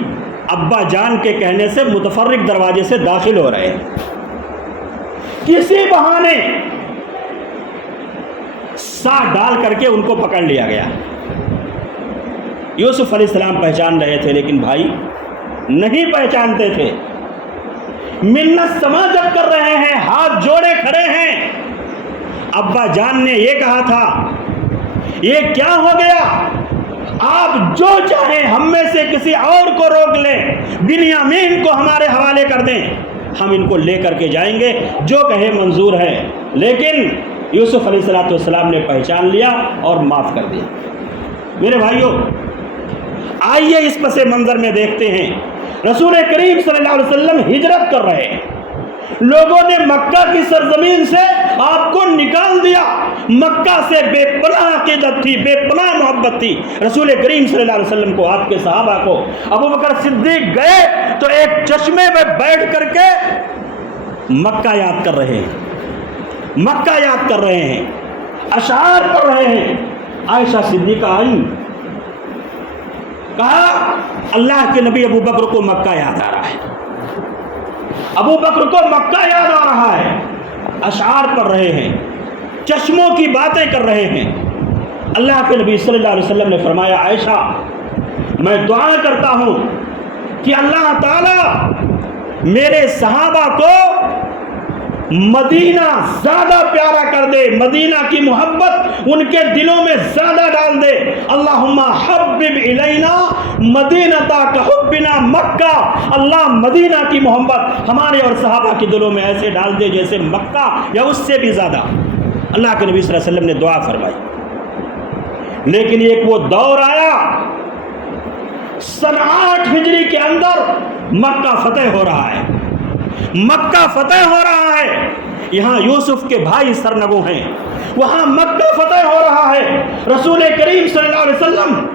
ابا جان کے کہنے سے متفرق دروازے سے داخل ہو رہے ہیں، کسی بہانے ساتھ ڈال کر کے ان کو پکڑ لیا گیا۔ یوسف علیہ السلام پہچان رہے تھے لیکن بھائی نہیں پہچانتے تھے، منت سماجت کر رہے ہیں، ہاتھ جوڑے کھڑے ہیں۔ ابا جان نے یہ کہا تھا، یہ کیا ہو گیا؟ آپ جو چاہیں ہم میں سے کسی اور کو روک لیں، بنیامین کو ہمارے حوالے کر دیں، ہم ان کو لے کر کے جائیں گے، جو کہے منظور ہے۔ لیکن یوسف علیہ السلام نے پہچان لیا اور معاف کر دیا۔ میرے بھائیوں، آئیے اس پس منظر میں دیکھتے ہیں، رسول کریم صلی اللہ علیہ وسلم ہجرت کر رہے ہیں، لوگوں نے مکہ کی سرزمین سے آپ کو نکال دیا، مکہ سے بے پناہ عقیدت تھی، بے پناہ محبت تھی رسول کریم صلی اللہ علیہ وسلم کو، آپ کے صحابہ کو۔ ابو بکر صدیق گئے تو ایک چشمے میں بیٹھ کر کے مکہ یاد کر رہے ہیں، مکہ یاد کر رہے ہیں، اشعار پڑھ رہے ہیں۔ عائشہ صدیقہ آئیں، کہا اللہ کے نبی ابو بکر کو مکہ یاد آ رہا ہے، ابو بکر کو مکہ یاد آ رہا ہے، اشعار پڑھ رہے ہیں، چشموں کی باتیں کر رہے ہیں۔ اللہ کے نبی صلی اللہ علیہ وسلم نے فرمایا عائشہ میں دعا کرتا ہوں کہ اللہ تعالی میرے صحابہ کو مدینہ زیادہ پیارا کر دے، مدینہ کی محبت ان کے دلوں میں زیادہ ڈال دے۔ اللہم حبب الینا مدینہ کحبنا مکہ، اللہ مدینہ کی محبت ہمارے اور صحابہ کے دلوں میں ایسے ڈال دے جیسے مکہ یا اس سے بھی زیادہ۔ اللہ کے نبی صلی اللہ علیہ وسلم نے دعا فرمائی، لیکن ایک وہ دور آیا سن 8 ہجری کے اندر مکہ فتح ہو رہا ہے، مکہ فتح ہو رہا ہے، یہاں یوسف کے بھائی سرنگو ہیں، وہاں مکہ فتح ہو رہا ہے۔ رسول کریم صلی اللہ علیہ وسلم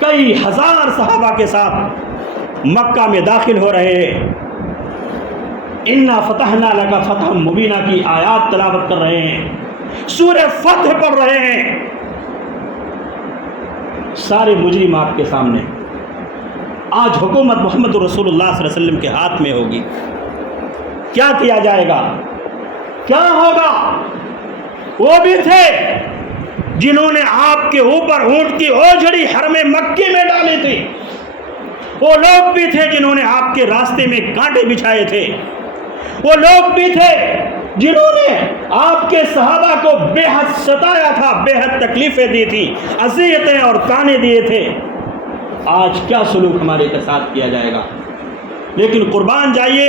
کئی ہزار صحابہ کے ساتھ مکہ میں داخل ہو رہے ہیں، انا فتحنا لک فتحا مبینہ کی آیات تلاوت کر رہے ہیں، سورہ فتح پڑھ رہے ہیں۔ سارے مجرم آپ کے سامنے، آج حکومت محمد رسول اللہ صلی اللہ علیہ وسلم کے ہاتھ میں ہوگی، کیا کیا جائے گا، کیا ہوگا؟ وہ بھی تھے جنہوں نے آپ کے اوپر اونٹ کی اوجھڑی حرم مکی میں ڈالی تھی، وہ لوگ بھی تھے جنہوں نے آپ کے راستے میں کانٹے بچھائے تھے، وہ لوگ بھی تھے جنہوں نے آپ کے صحابہ کو بے حد ستایا تھا، بے حد تکلیفیں دی تھی، اذیتیں اور طعنے دیے تھے۔ آج کیا سلوک ہمارے کے ساتھ کیا جائے گا؟ لیکن قربان جائیے،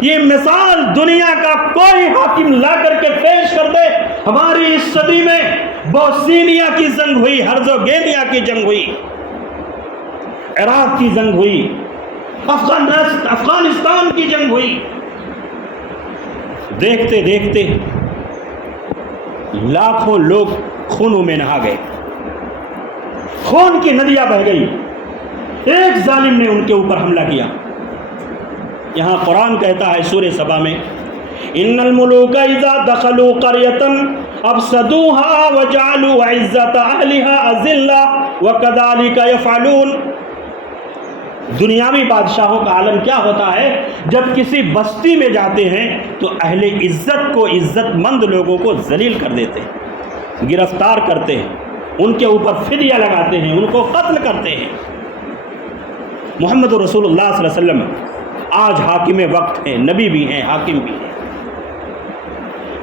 یہ مثال دنیا کا کوئی حاکم لا کر کے پیش کر دے، ہماری اس صدی میں بوسنیا کی جنگ ہوئی، ہرزوگینیا کی جنگ ہوئی، عراق کی جنگ ہوئی، افغانستان کی جنگ ہوئی، دیکھتے دیکھتے لاکھوں لوگ خونوں میں نہا گئے، خون کی ندیاں بہہ گئی، ایک ظالم نے ان کے اوپر حملہ کیا۔ یہاں قرآن کہتا ہے سورہ سبا میں، ان الملوک اذا دخلوا قرية افسدوها وجعلوا عزة اهلها اذلة وكذلك يفعلون۔ دنیاوی بادشاہوں کا عالم کیا ہوتا ہے؟ جب کسی بستی میں جاتے ہیں تو اہل عزت کو، عزت مند لوگوں کو ذلیل کر دیتے ہیں، گرفتار کرتے ہیں، ان کے اوپر فدیہ لگاتے ہیں، ان کو قتل کرتے ہیں۔ محمد رسول اللہ صلی اللہ علیہ وسلم آج حاکم وقت ہیں، نبی بھی ہیں، حاکم بھی ہیں،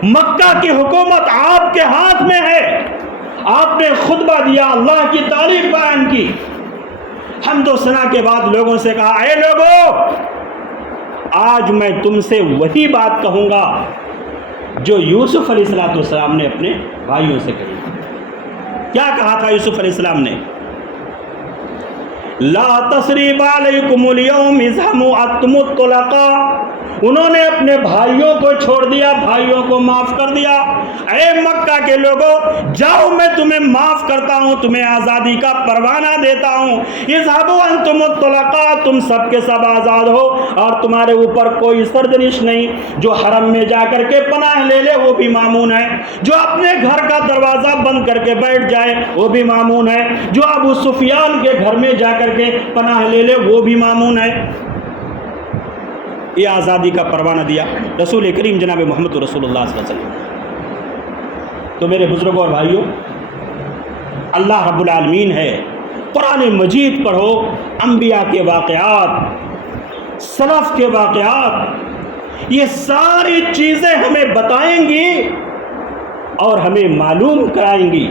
مکہ کی حکومت آپ کے ہاتھ میں ہے، آپ نے خطبہ دیا، اللہ کی تعریف بیان کی، حمد و ثنا کے بعد لوگوں سے کہا اے لوگو، آج میں تم سے وہی بات کہوں گا جو یوسف علیہ السلام نے اپنے بھائیوں سے کہی۔ کیا کہا تھا یوسف علیہ السلام نے؟ لا تثریب علیکم اليوم اذهبوا انتم الطلقاء، انہوں نے اپنے بھائیوں کو چھوڑ دیا، بھائیوں کو معاف کر دیا۔ اے مکہ کے لوگوں، جاؤ میں تمہیں معاف کرتا ہوں، تمہیں آزادی کا پروانہ دیتا ہوں۔ اذهبوا انتم الطلقاء، تم سب کے سب آزاد ہو اور تمہارے اوپر کوئی سرزنش نہیں۔ جو حرم میں جا کر کے پناہ لے لے وہ بھی مامون ہے، جو اپنے گھر کا دروازہ بند کر کے بیٹھ جائے وہ بھی مامون ہے، جو ابو سفیان کے گھر میں جا کر کے پناہ لے لے وہ بھی مامون ہے۔ یہ آزادی کا پروانہ دیا رسول کریم جناب محمد رسول اللہ صلی اللہ علیہ وسلم۔ تو میرے بزرگوں اور بھائیوں، اللہ رب العالمین ہے، قرآن مجید پڑھو، انبیاء کے واقعات، سلف کے واقعات، یہ ساری چیزیں ہمیں بتائیں گی اور ہمیں معلوم کرائیں گی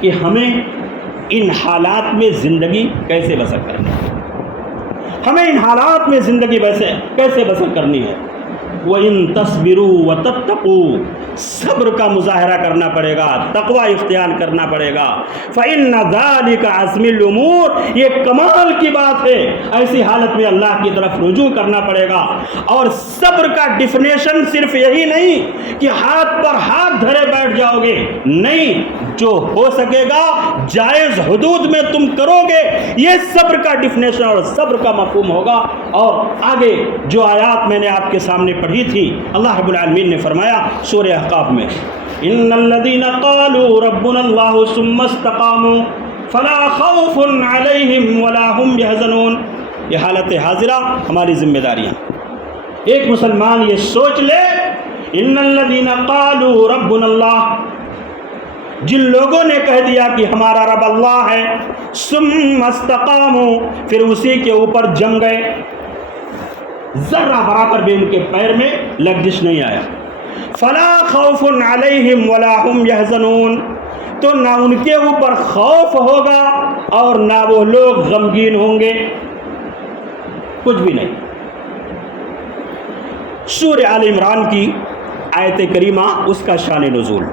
کہ ہمیں ان حالات میں زندگی کیسے بسر کرنی ہے، ہمیں ان حالات میں زندگی کیسے بسر کرنی ہے۔ وَإِن تَصْبِرُوا وَتَتَّقُوا، صبر کا مظاہرہ کرنا پڑے گا، تقوی اختیار کرنا پڑے گا۔ فَإِنَّ ذَلِكَ عَزْمِ الْأُمُورِ، یہ کمال کی بات ہے، ایسی حالت میں اللہ کی طرف رجوع کرنا پڑے گا۔ اور صبر کا ڈیفینیشن صرف یہی نہیں کہ ہاتھ پر ہاتھ دھرے بیٹھ جاؤ گے، نہیں، جو ہو سکے گا جائز حدود میں تم کرو گے، یہ صبر کا ڈیفینیشن اور صبر کا مفہوم ہوگا۔ اور آگے جو آیات میں نے آپ کے سامنے پڑھی تھی، اللہ رب العالمین نے فرمایا سورہ احقاف میں، ان الذين قالوا ربنا الله ثم استقاموا فلا خوف علیہم ولا هم يحزنون. یہ حالت حاضرہ ہماری ذمہ داریاں. ایک مسلمان یہ سوچ لے ان الذین قالوا ربنا اللہ، جن لوگوں نے کہہ دیا کہ ہمارا رب اللہ ہے، ثم استقاموا، پھر اسی کے اوپر جم گئے، ذرہ برابر بھی ان کے پیر میں لغزش نہیں آیا. فلا خوف علیہم ولا هم يحزنون، تو نہ ان کے اوپر خوف ہوگا اور نہ وہ لوگ غمگین ہوں گے، کچھ بھی نہیں. سورہ آل عمران کی آیت کریمہ، اس کا شان نزول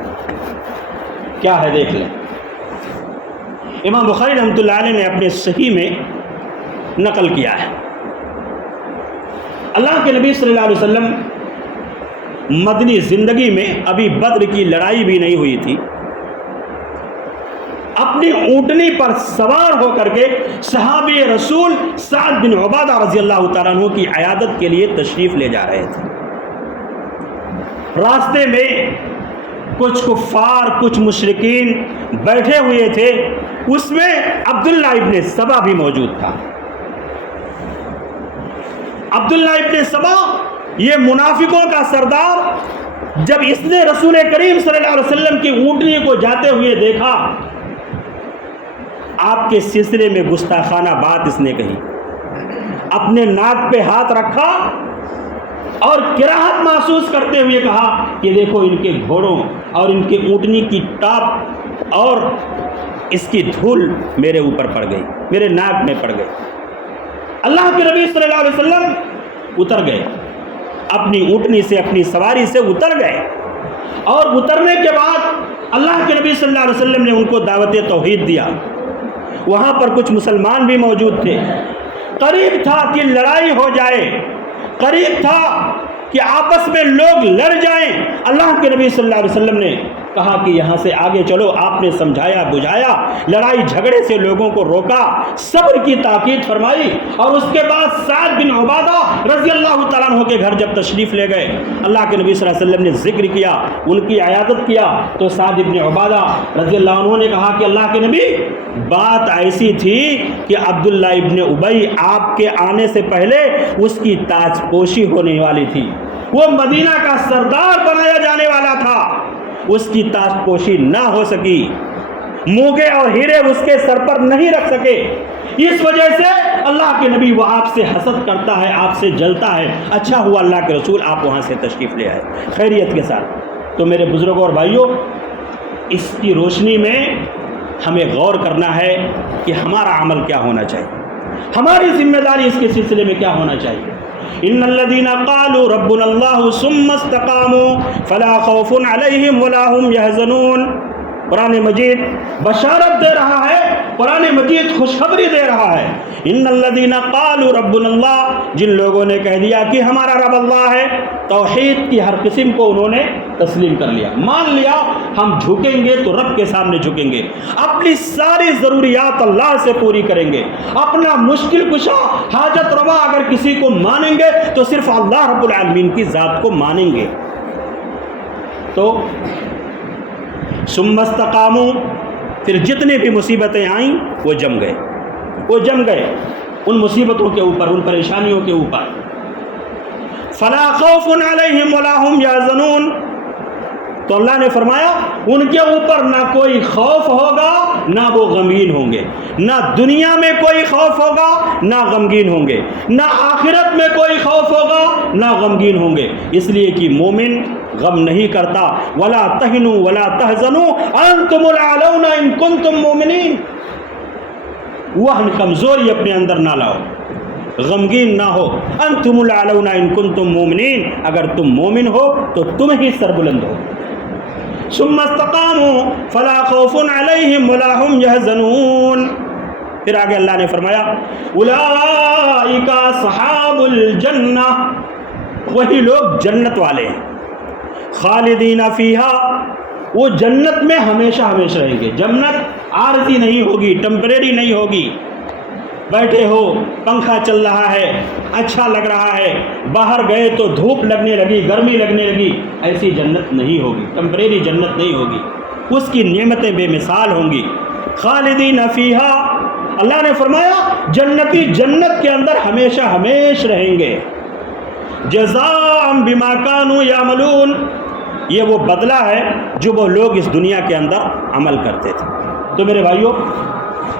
کیا ہے دیکھ لیں. امام بخاری رحمۃ اللہ علیہ نے اپنے صحیح میں نقل کیا ہے، اللہ کے نبی صلی اللہ علیہ وسلم مدنی زندگی میں ابھی بدر کی لڑائی بھی نہیں ہوئی تھی، اپنی اونٹنی پر سوار ہو کر کے صحابی رسول سعد بن عبادہ رضی اللہ تعالیٰ عنہ کی عیادت کے لیے تشریف لے جا رہے تھے. راستے میں کچھ کفار، کچھ مشرکین بیٹھے ہوئے تھے، اس میں عبداللہ ابن سبا بھی موجود تھا. عبداللہ ابن سبا یہ منافقوں کا سردار، جب اس نے رسول کریم صلی اللہ علیہ وسلم کی اونٹنی کو جاتے ہوئے دیکھا، آپ کے سلسلے میں گستاخانہ بات اس نے کہی، اپنے ناک پہ ہاتھ رکھا اور کراہت محسوس کرتے ہوئے کہا کہ دیکھو ان کے گھوڑوں اور ان کے اونٹنی کی ٹاپ اور اس کی دھول میرے اوپر پڑ گئی، میرے ناک میں پڑ گئی. اللہ کے نبی صلی اللہ علیہ وسلم اتر گئے، اپنی اونٹنی سے، اپنی سواری سے اتر گئے، اور اترنے کے بعد اللہ کے نبی صلی اللہ علیہ وسلم نے ان کو دعوت توحید دیا. وہاں پر کچھ مسلمان بھی موجود تھے، قریب تھا کہ لڑائی ہو جائے، قریب تھا کہ آپس میں لوگ لڑ جائیں. اللہ کے نبی صلی اللہ علیہ وسلم نے کہا کہ یہاں سے آگے چلو. آپ نے سمجھایا بجھایا، لڑائی جھگڑے سے لوگوں کو روکا، صبر کی تاکید فرمائی، اور اس کے بعد سعد بن عبادہ رضی اللہ تعالیٰ عنہ کے گھر جب تشریف لے گئے، اللہ کے نبی صلی اللہ علیہ وسلم نے ذکر کیا، ان کی عیادت کیا، تو سعد بن عبادہ رضی اللہ عنہ نے کہا کہ اللہ کے نبی، بات ایسی تھی کہ عبداللہ ابن ابی آپ کے آنے سے پہلے اس کی تاج پوشی ہونے والی تھی، وہ مدینہ کا سردار بنایا جانے والا تھا، اس کی تاج پوشی نہ ہو سکی، موگے اور ہیرے اس کے سر پر نہیں رکھ سکے. اس وجہ سے اللہ کے نبی وہ آپ سے حسد کرتا ہے، آپ سے جلتا ہے. اچھا ہوا اللہ کے رسول آپ وہاں سے تشریف لے آئے خیریت کے ساتھ. تو میرے بزرگوں اور بھائیوں، اس کی روشنی میں ہمیں غور کرنا ہے کہ ہمارا عمل کیا ہونا چاہیے، ہماری ذمہ داری اس کے سلسلے میں کیا ہونا چاہیے. ان الذين قالوا ربنا الله ثم استقاموا فلا خوف عليهم ولا هم يحزنون. قرآن مجید بشارت دے رہا ہے، قرآن مجید خوشخبری دے رہا ہے. ان الذين قالوا ربنا اللہ، جن لوگوں نے کہہ دیا کہ ہمارا رب اللہ ہے، توحید کی ہر قسم کو انہوں نے تسلیم کر لیا، مان لیا. ہم جھکیں گے تو رب کے سامنے جھکیں گے، اپنی ساری ضروریات اللہ سے پوری کریں گے، اپنا مشکل کشا حاجت روا اگر کسی کو مانیں گے تو صرف اللہ رب العالمین کی ذات کو مانیں گے. تو ثم استقاموا، پھر جتنے بھی مصیبتیں آئیں وہ جم گئے، وہ جم گئے ان مصیبتوں کے اوپر، ان پریشانیوں کے اوپر. فلا خوف علیہم ولا هم يحزنون، تو اللہ نے فرمایا ان کے اوپر نہ کوئی خوف ہوگا نہ وہ غمگین ہوں گے. نہ دنیا میں کوئی خوف ہوگا نہ غمگین ہوں گے، نہ آخرت میں کوئی خوف ہوگا نہ غمگین ہوں گے. اس لیے کہ مومن غم نہیں کرتا. ولا تہنوا ولا تحزنوا انتم الاعلون ان کنتم مؤمنین. وہن کمزوری اپنے اندر نہ لاؤ، غمگین نہ ہو. انتم الاعلون ان کنتم مؤمنین، اگر تم مومن ہو تو تم ہی سربلند ہو. ثم استقاموا فلا خوف علیہم ولا هم يحزنون. پھر آگے اللہ نے فرمایا اولئک اصحاب الجنہ، وہی لوگ جنت والے ہیں. خالدین فیہا، وہ جنت میں ہمیشہ ہمیشہ رہیں گے. جنت عارضی نہیں ہوگی، ٹیمپریری نہیں ہوگی. بیٹھے ہو، پنکھا چل رہا ہے، اچھا لگ رہا ہے، باہر گئے تو دھوپ لگنے لگی، گرمی لگنے لگی، ایسی جنت نہیں ہوگی، ٹیمپریری جنت نہیں ہوگی. اس کی نعمتیں بے مثال ہوں گی. خالدین فیہا، اللہ نے فرمایا جنتی جنت کے اندر ہمیشہ ہمیش رہیں گے، جزاء بما کانوا یعملون، یہ وہ بدلہ ہے جو وہ لوگ اس دنیا کے اندر عمل کرتے تھے۔ تو میرے بھائیوں،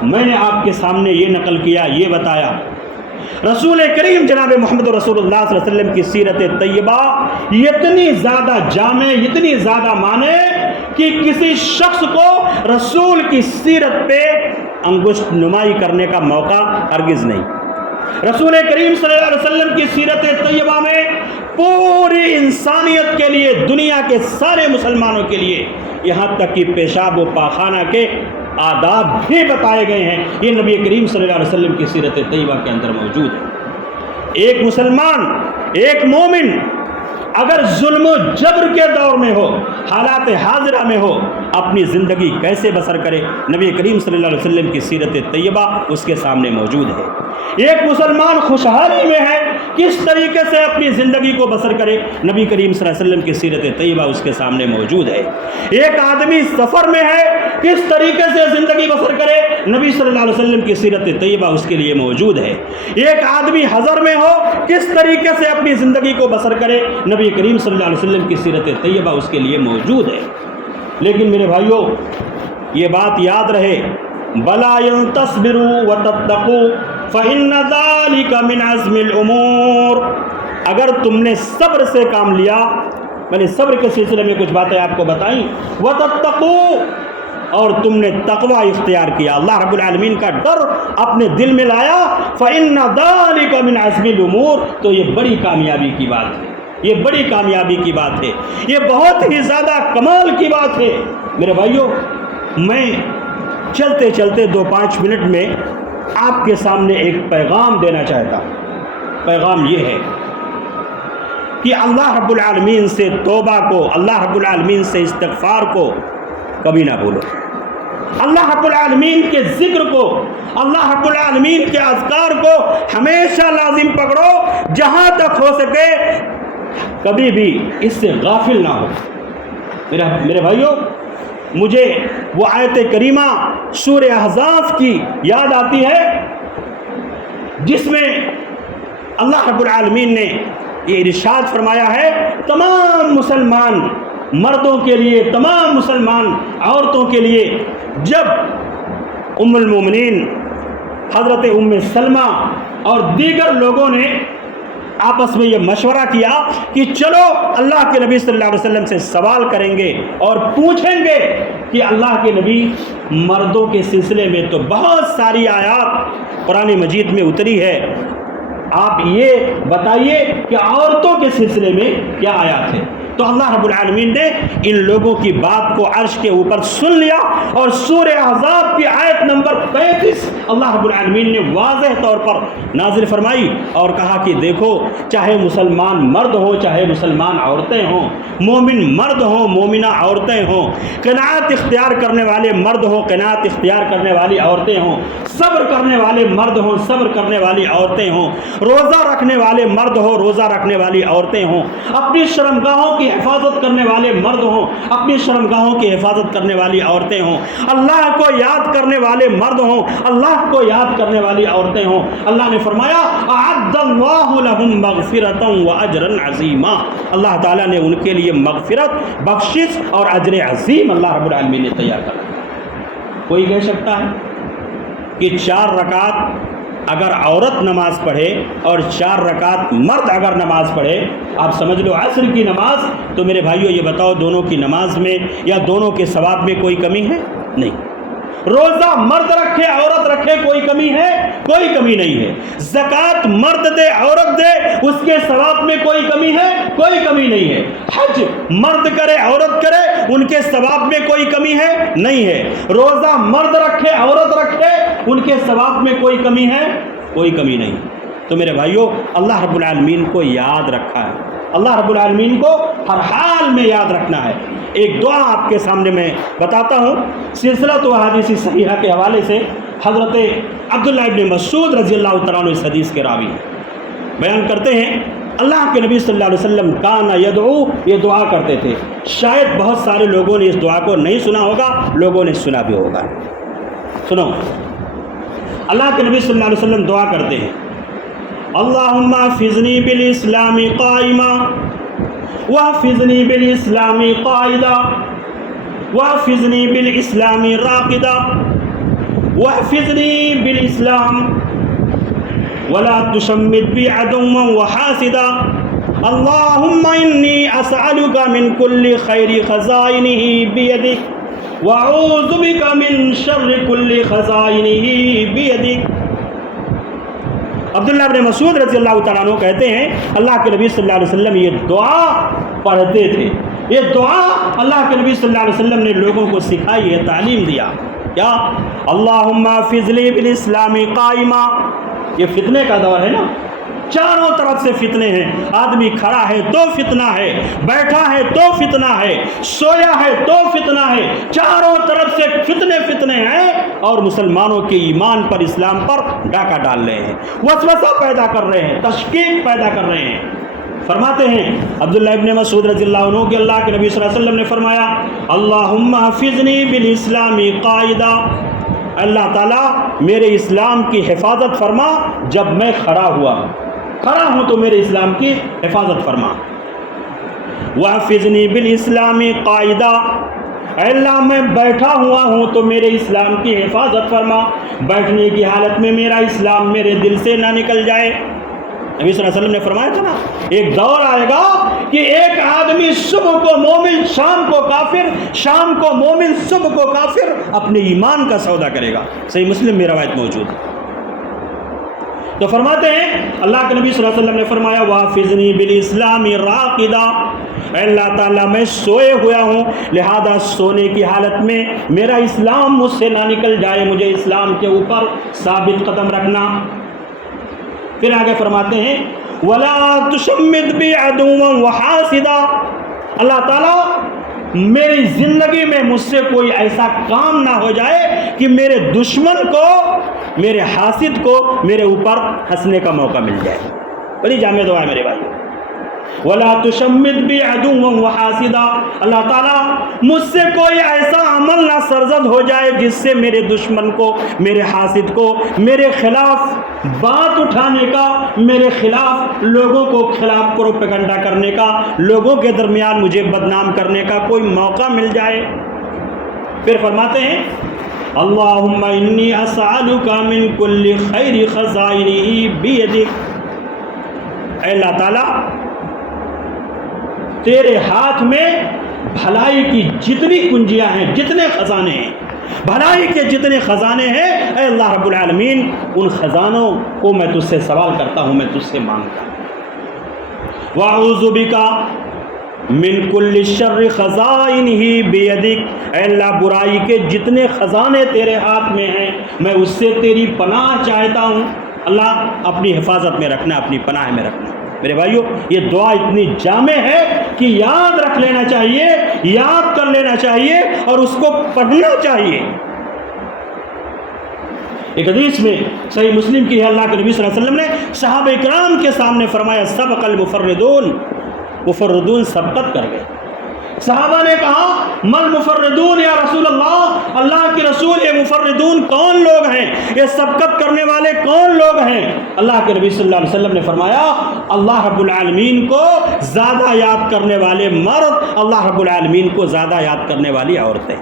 میں نے آپ کے سامنے یہ نقل کیا، یہ بتایا، رسول کریم جناب محمد رسول اللہ صلی اللہ علیہ وسلم کی سیرت طیبہ اتنی زیادہ جامع، اتنی زیادہ معنی کہ کسی شخص کو رسول کی سیرت پہ انگشت نمائی کرنے کا موقع ہرگز نہیں۔ رسول کریم صلی اللہ علیہ وسلم کی سیرت طیبہ میں پوری انسانیت کے لیے، دنیا کے سارے مسلمانوں کے لیے، یہاں تک کہ پیشاب و پاخانہ کے آداب بھی بتائے گئے ہیں، یہ نبی کریم صلی اللہ علیہ وسلم کی سیرت طیبہ کے اندر موجود ہے۔ ایک مسلمان، ایک مومن اگر ظلم و جبر کے دور میں ہو، حالات حاضرہ میں ہو، اپنی زندگی کیسے بسر کرے، نبی کریم صلی اللہ علیہ وسلم کی سیرت طیبہ اس کے سامنے موجود ہے۔ ایک مسلمان خوشحالی میں ہے، کس طریقے سے اپنی زندگی کو بسر کرے، نبی کریم صلی اللہ علیہ وسلم کی سیرت طیبہ اس کے سامنے موجود ہے۔ ایک آدمی سفر میں ہے، کس طریقے سے زندگی بسر کرے، نبی صلی اللہ علیہ وسلم کی سیرت طیبہ اس کے لیے موجود ہے۔ ایک آدمی حضر میں ہو، کس طریقے سے اپنی زندگی کو بسر کرے، نبی کریم صلی اللہ علیہ وسلم کی سیرت طیبہ اس کے لیے موجود ہے۔ لیکن میرے بھائیوں، یہ بات یاد رہے، بلا ان تصبروا وتتقوا فإن ذلك من عزم الامور، اگر تم نے صبر سے کام لیا، میں نے صبر کے سلسلے میں کچھ باتیں آپ کو بتائیں، وتتقوا، اور تم نے تقوی اختیار کیا، اللہ رب العالمین کا ڈر اپنے دل میں لایا، فإن ذلك من عزم الامور، تو یہ بڑی کامیابی کی بات ہے، یہ بڑی کامیابی کی بات ہے، یہ بہت ہی زیادہ کمال کی بات ہے۔ میرے بھائیوں، میں چلتے چلتے 2-5 منٹ میں آپ کے سامنے ایک پیغام دینا چاہتا ہوں۔ پیغام یہ ہے کہ اللہ رب العالمین سے توبہ کو، اللہ رب العالمین سے استغفار کو کبھی نہ بھولو، اللہ رب العالمین کے ذکر کو، اللہ رب العالمین کے اذکار کو ہمیشہ لازم پکڑو، جہاں تک ہو سکے کبھی بھی اس سے غافل نہ ہو۔ میرے بھائیوں، مجھے وہ آیت کریمہ سورہ احزاب کی یاد آتی ہے، جس میں اللہ رب العالمین نے یہ ارشاد فرمایا ہے، تمام مسلمان مردوں کے لیے، تمام مسلمان عورتوں کے لیے، جب ام المومنین حضرت ام سلمہ اور دیگر لوگوں نے آپس میں یہ مشورہ کیا کہ چلو اللہ کے نبی صلی اللہ علیہ وسلم سے سوال کریں گے اور پوچھیں گے کہ اللہ کے نبی، مردوں کے سلسلے میں تو بہت ساری آیات قرآن مجید میں اتری ہے، آپ یہ بتائیے کہ عورتوں کے سلسلے میں کیا آیات ہے۔ تو اللہ رب العالمین نے ان لوگوں کی بات کو عرش کے اوپر سن لیا، اور سورہ احزاب کی آیت نمبر 35 اللہ رب العالمین نے واضح طور پر نازل فرمائی اور کہا کہ دیکھو، چاہے مسلمان مرد ہوں، چاہے مسلمان عورتیں ہوں، مومن مرد ہوں، مومنہ عورتیں ہوں، قناعت اختیار کرنے والے مرد ہوں، قناعت اختیار کرنے والی عورتیں ہوں، صبر کرنے والے مرد ہوں، صبر کرنے والی عورتیں ہوں، روزہ رکھنے والے مرد ہوں، روزہ رکھنے والی عورتیں ہوں، اپنی شرمگاہوں کی حفاظت کرنے والے مرد ہوں، اپنی شرمگاہوں کی حفاظت کرنے والی عورتیں ہوں، اللہ کو یاد کرنے والے مرد ہوں، اللہ کو یاد کرنے والی عورتیں ہوں۔ اللہ نے فرمایا، اعد اللہ لهم مغفرۃ واجرا عظیما، اللہ تعالیٰ نے ان کے لیے مغفرت، بخشش اور اجر عظیم اللہ رب العالمین نے تیار کر۔ کوئی کہہ سکتا ہے کہ 4 رکعت اگر عورت نماز پڑھے اور 4 رکعت مرد اگر نماز پڑھے، آپ سمجھ لو عصر کی نماز، تو میرے بھائیوں یہ بتاؤ، دونوں کی نماز میں یا دونوں کے ثواب میں کوئی کمی ہے؟ نہیں۔ روزہ مرد رکھے عورت رکھے، کوئی کمی ہے؟ کوئی کمی نہیں ہے۔ زکوٰۃ مرد دے عورت دے، اس کے ثواب میں کوئی کمی ہے؟ کوئی کمی نہیں ہے۔ حج مرد کرے عورت کرے، ان کے ثواب میں کوئی کمی ہے؟ نہیں ہے۔ روزہ مرد رکھے عورت رکھے، ان کے ثواب میں کوئی کمی ہے؟ کوئی کمی نہیں۔ تو میرے بھائیوں، اللہ رب العالمین کو یاد رکھا ہے، اللہ رب العالمین کو ہر حال میں یاد رکھنا ہے۔ ایک دعا آپ کے سامنے میں بتاتا ہوں، سلسلہ تو احادیث صحیحہ کے حوالے سے حضرت عبداللہ ابن مسعود رضی اللہ تعالیٰ عنہ اس حدیث کے راوی بیان کرتے ہیں، اللہ کے نبی صلی اللہ علیہ وسلم کان یدعو، یہ دعا کرتے تھے۔ شاید بہت سارے لوگوں نے اس دعا کو نہیں سنا ہوگا، لوگوں نے سنا بھی ہوگا۔ سنو، اللہ کے نبی صلی اللہ علیہ وسلم دعا کرتے ہیں، اللہم احفظنی بالاسلام قائما واحفظنی بالاسلام قائدا واحفظنی بالاسلام راقدا واحفظنی بالاسلام ولا تشمت بی عدوا وحاسدا اللہم انی اسألک من کل خیر خزائنہ بیدک واعوذ بک من شر کل خزائنہ بیدک۔ عبداللہ بن مسعود رضی اللہ تعالیٰ عنہ کہتے ہیں اللہ کے نبی صلی اللہ علیہ وسلم یہ دعا پڑھتے تھے، یہ دعا اللہ کے نبی صلی اللہ علیہ وسلم نے لوگوں کو سکھائی ہے، تعلیم دیا، کیا؟ اللہم احفظنی بالاسلام قائما۔ یہ فتنے کا دور ہے نا، چاروں طرف سے فتنے ہیں، آدمی کھڑا ہے تو فتنہ ہے، بیٹھا ہے تو فتنہ ہے، سویا ہے تو فتنہ ہے، چاروں طرف سے فتنے ہیں، اور مسلمانوں کے ایمان پر، اسلام پر ڈاکہ ڈال رہے ہیں، وسوسہ پیدا کر رہے ہیں، تشکیک پیدا کر رہے ہیں۔ فرماتے ہیں عبداللہ ابن مسعود رضی اللہ عنہ کہ اللہ کے نبی صلی اللہ علیہ وسلم نے فرمایا، اللہم حفظنی بالاسلام قائدا، اللہ تعالیٰ میرے اسلام کی حفاظت فرما جب میں کھڑا ہوں تو میرے اسلام کی حفاظت فرما۔ وَحَفِظْنِي بِالْإِسْلَامِ قَائِدًا، اے اللہ میں بیٹھا ہوا ہوں تو میرے اسلام کی حفاظت فرما، بیٹھنے کی حالت میں میرا اسلام میرے دل سے نہ نکل جائے۔ نبی صلی اللہ علیہ وسلم نے فرمایا تھا نا، ایک دور آئے گا کہ ایک آدمی صبح کو مومن شام کو کافر، شام کو مومن صبح کو کافر، اپنے ایمان کا سودا کرے گا۔ صحیح مسلم میں روایت موجود ہے۔ تو فرماتے ہیں اللہ کے نبی صلی اللہ علیہ وسلم نے فرمایا، وَحَفِظْنِي بِالْإِسْلَامِ رَاقِدًا، اے اللہ تعالیٰ میں سوئے ہوا ہوں، لہذا سونے کی حالت میں میرا اسلام مجھ سے نہ نکل جائے، مجھے اسلام کے اوپر ثابت قدم رکھنا۔ پھر آگے فرماتے ہیں وَلَا تُشَمِّتْ بِي عَدُوًّا وَحَاسِدًا، اللہ تعالیٰ میری زندگی میں مجھ سے کوئی ایسا کام نہ ہو جائے کہ میرے دشمن کو، میرے حاسد کو میرے اوپر ہنسنے کا موقع مل جائے۔ بڑی جامع دعا ہے میرے بھائی۔ وَلَا تُشَمِّتْ بِي عَدُوًّا وَحَاسِدًا، اللہ تعالیٰ مجھ سے کوئی ایسا عمل نہ سرزد ہو جائے جس سے میرے دشمن کو، میرے حاسد کو میرے خلاف بات اٹھانے کا، میرے خلاف لوگوں کو خلاف پروپیگنڈا کرنے کا، لوگوں کے درمیان مجھے بدنام کرنے کا کوئی موقع مل جائے۔ پھر فرماتے ہیں اللہم انی اسألک من کل خیر خزائنہ بیدک، اے اللہ تعالیٰ تیرے ہاتھ میں بھلائی کی جتنی کنجیاں ہیں، جتنے خزانے ہیں، بھلائی کے جتنے خزانے ہیں، اے اللہ رب العالمین ان خزانوں کو میں تجھ سے سوال کرتا ہوں، میں تجھ سے مانگتا ہوں۔ وَأَعُوذُ بِكَ مِن كُلِّ شَرِّ خَزَائِنِهِ بِيَدِكَ، اے اللہ برائی کے جتنے خزانے تیرے ہاتھ میں ہیں میں اس سے تیری پناہ چاہتا ہوں۔ اللہ اپنی حفاظت میں رکھنا، اپنی پناہ میں رکھنا۔ میرے بھائیو یہ دعا اتنی جامع ہے کہ یاد رکھ لینا چاہیے، یاد کر لینا چاہیے اور اس کو پڑھنا چاہیے۔ ایک حدیث میں صحیح مسلم کی ہے، اللہ کے نبی صلی اللہ علیہ وسلم نے صحابہ اکرام کے سامنے فرمایا، سبق المفردون، مفردون سبقت کر گئے۔ صحابہ نے کہا مل مفردون یا رسول اللہ، اللہ کے رسول یہ مفردون کون لوگ ہیں، یہ سبقت کرنے والے کون لوگ ہیں؟ اللہ کے نبی صلی اللہ علیہ وسلم نے فرمایا اللہ رب العالمین کو زیادہ یاد کرنے والے مرد، اللہ رب العالمین کو زیادہ یاد کرنے والی عورتیں،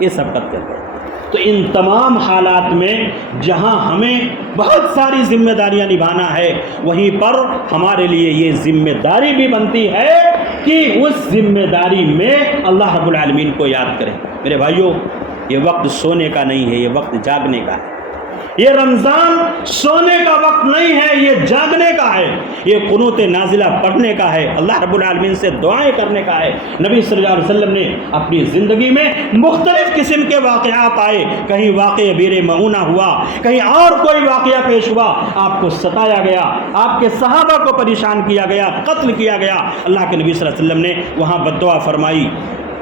یہ سبقت کرتے ہیں۔ تو ان تمام حالات میں جہاں ہمیں بہت ساری ذمہ داریاں نبھانا ہے، وہیں پر ہمارے لیے یہ ذمہ داری بھی بنتی ہے کہ اس ذمہ داری میں اللہ رب العالمین کو یاد کریں۔ میرے بھائیوں یہ وقت سونے کا نہیں ہے، یہ وقت جاگنے کا ہے۔ یہ رمضان سونے کا وقت نہیں ہے، یہ جاگنے کا ہے، یہ قنوت نازلہ پڑھنے کا ہے، اللہ رب العالمین سے دعائیں کرنے کا ہے۔ نبی صلی اللہ علیہ وسلم نے اپنی زندگی میں مختلف قسم کے واقعات آئے، کہیں واقعہ بیر معونہ ہوا، کہیں اور کوئی واقعہ پیش ہوا، آپ کو ستایا گیا، آپ کے صحابہ کو پریشان کیا گیا، قتل کیا گیا، اللہ کے نبی صلی اللہ علیہ وسلم نے وہاں بد دعا فرمائی،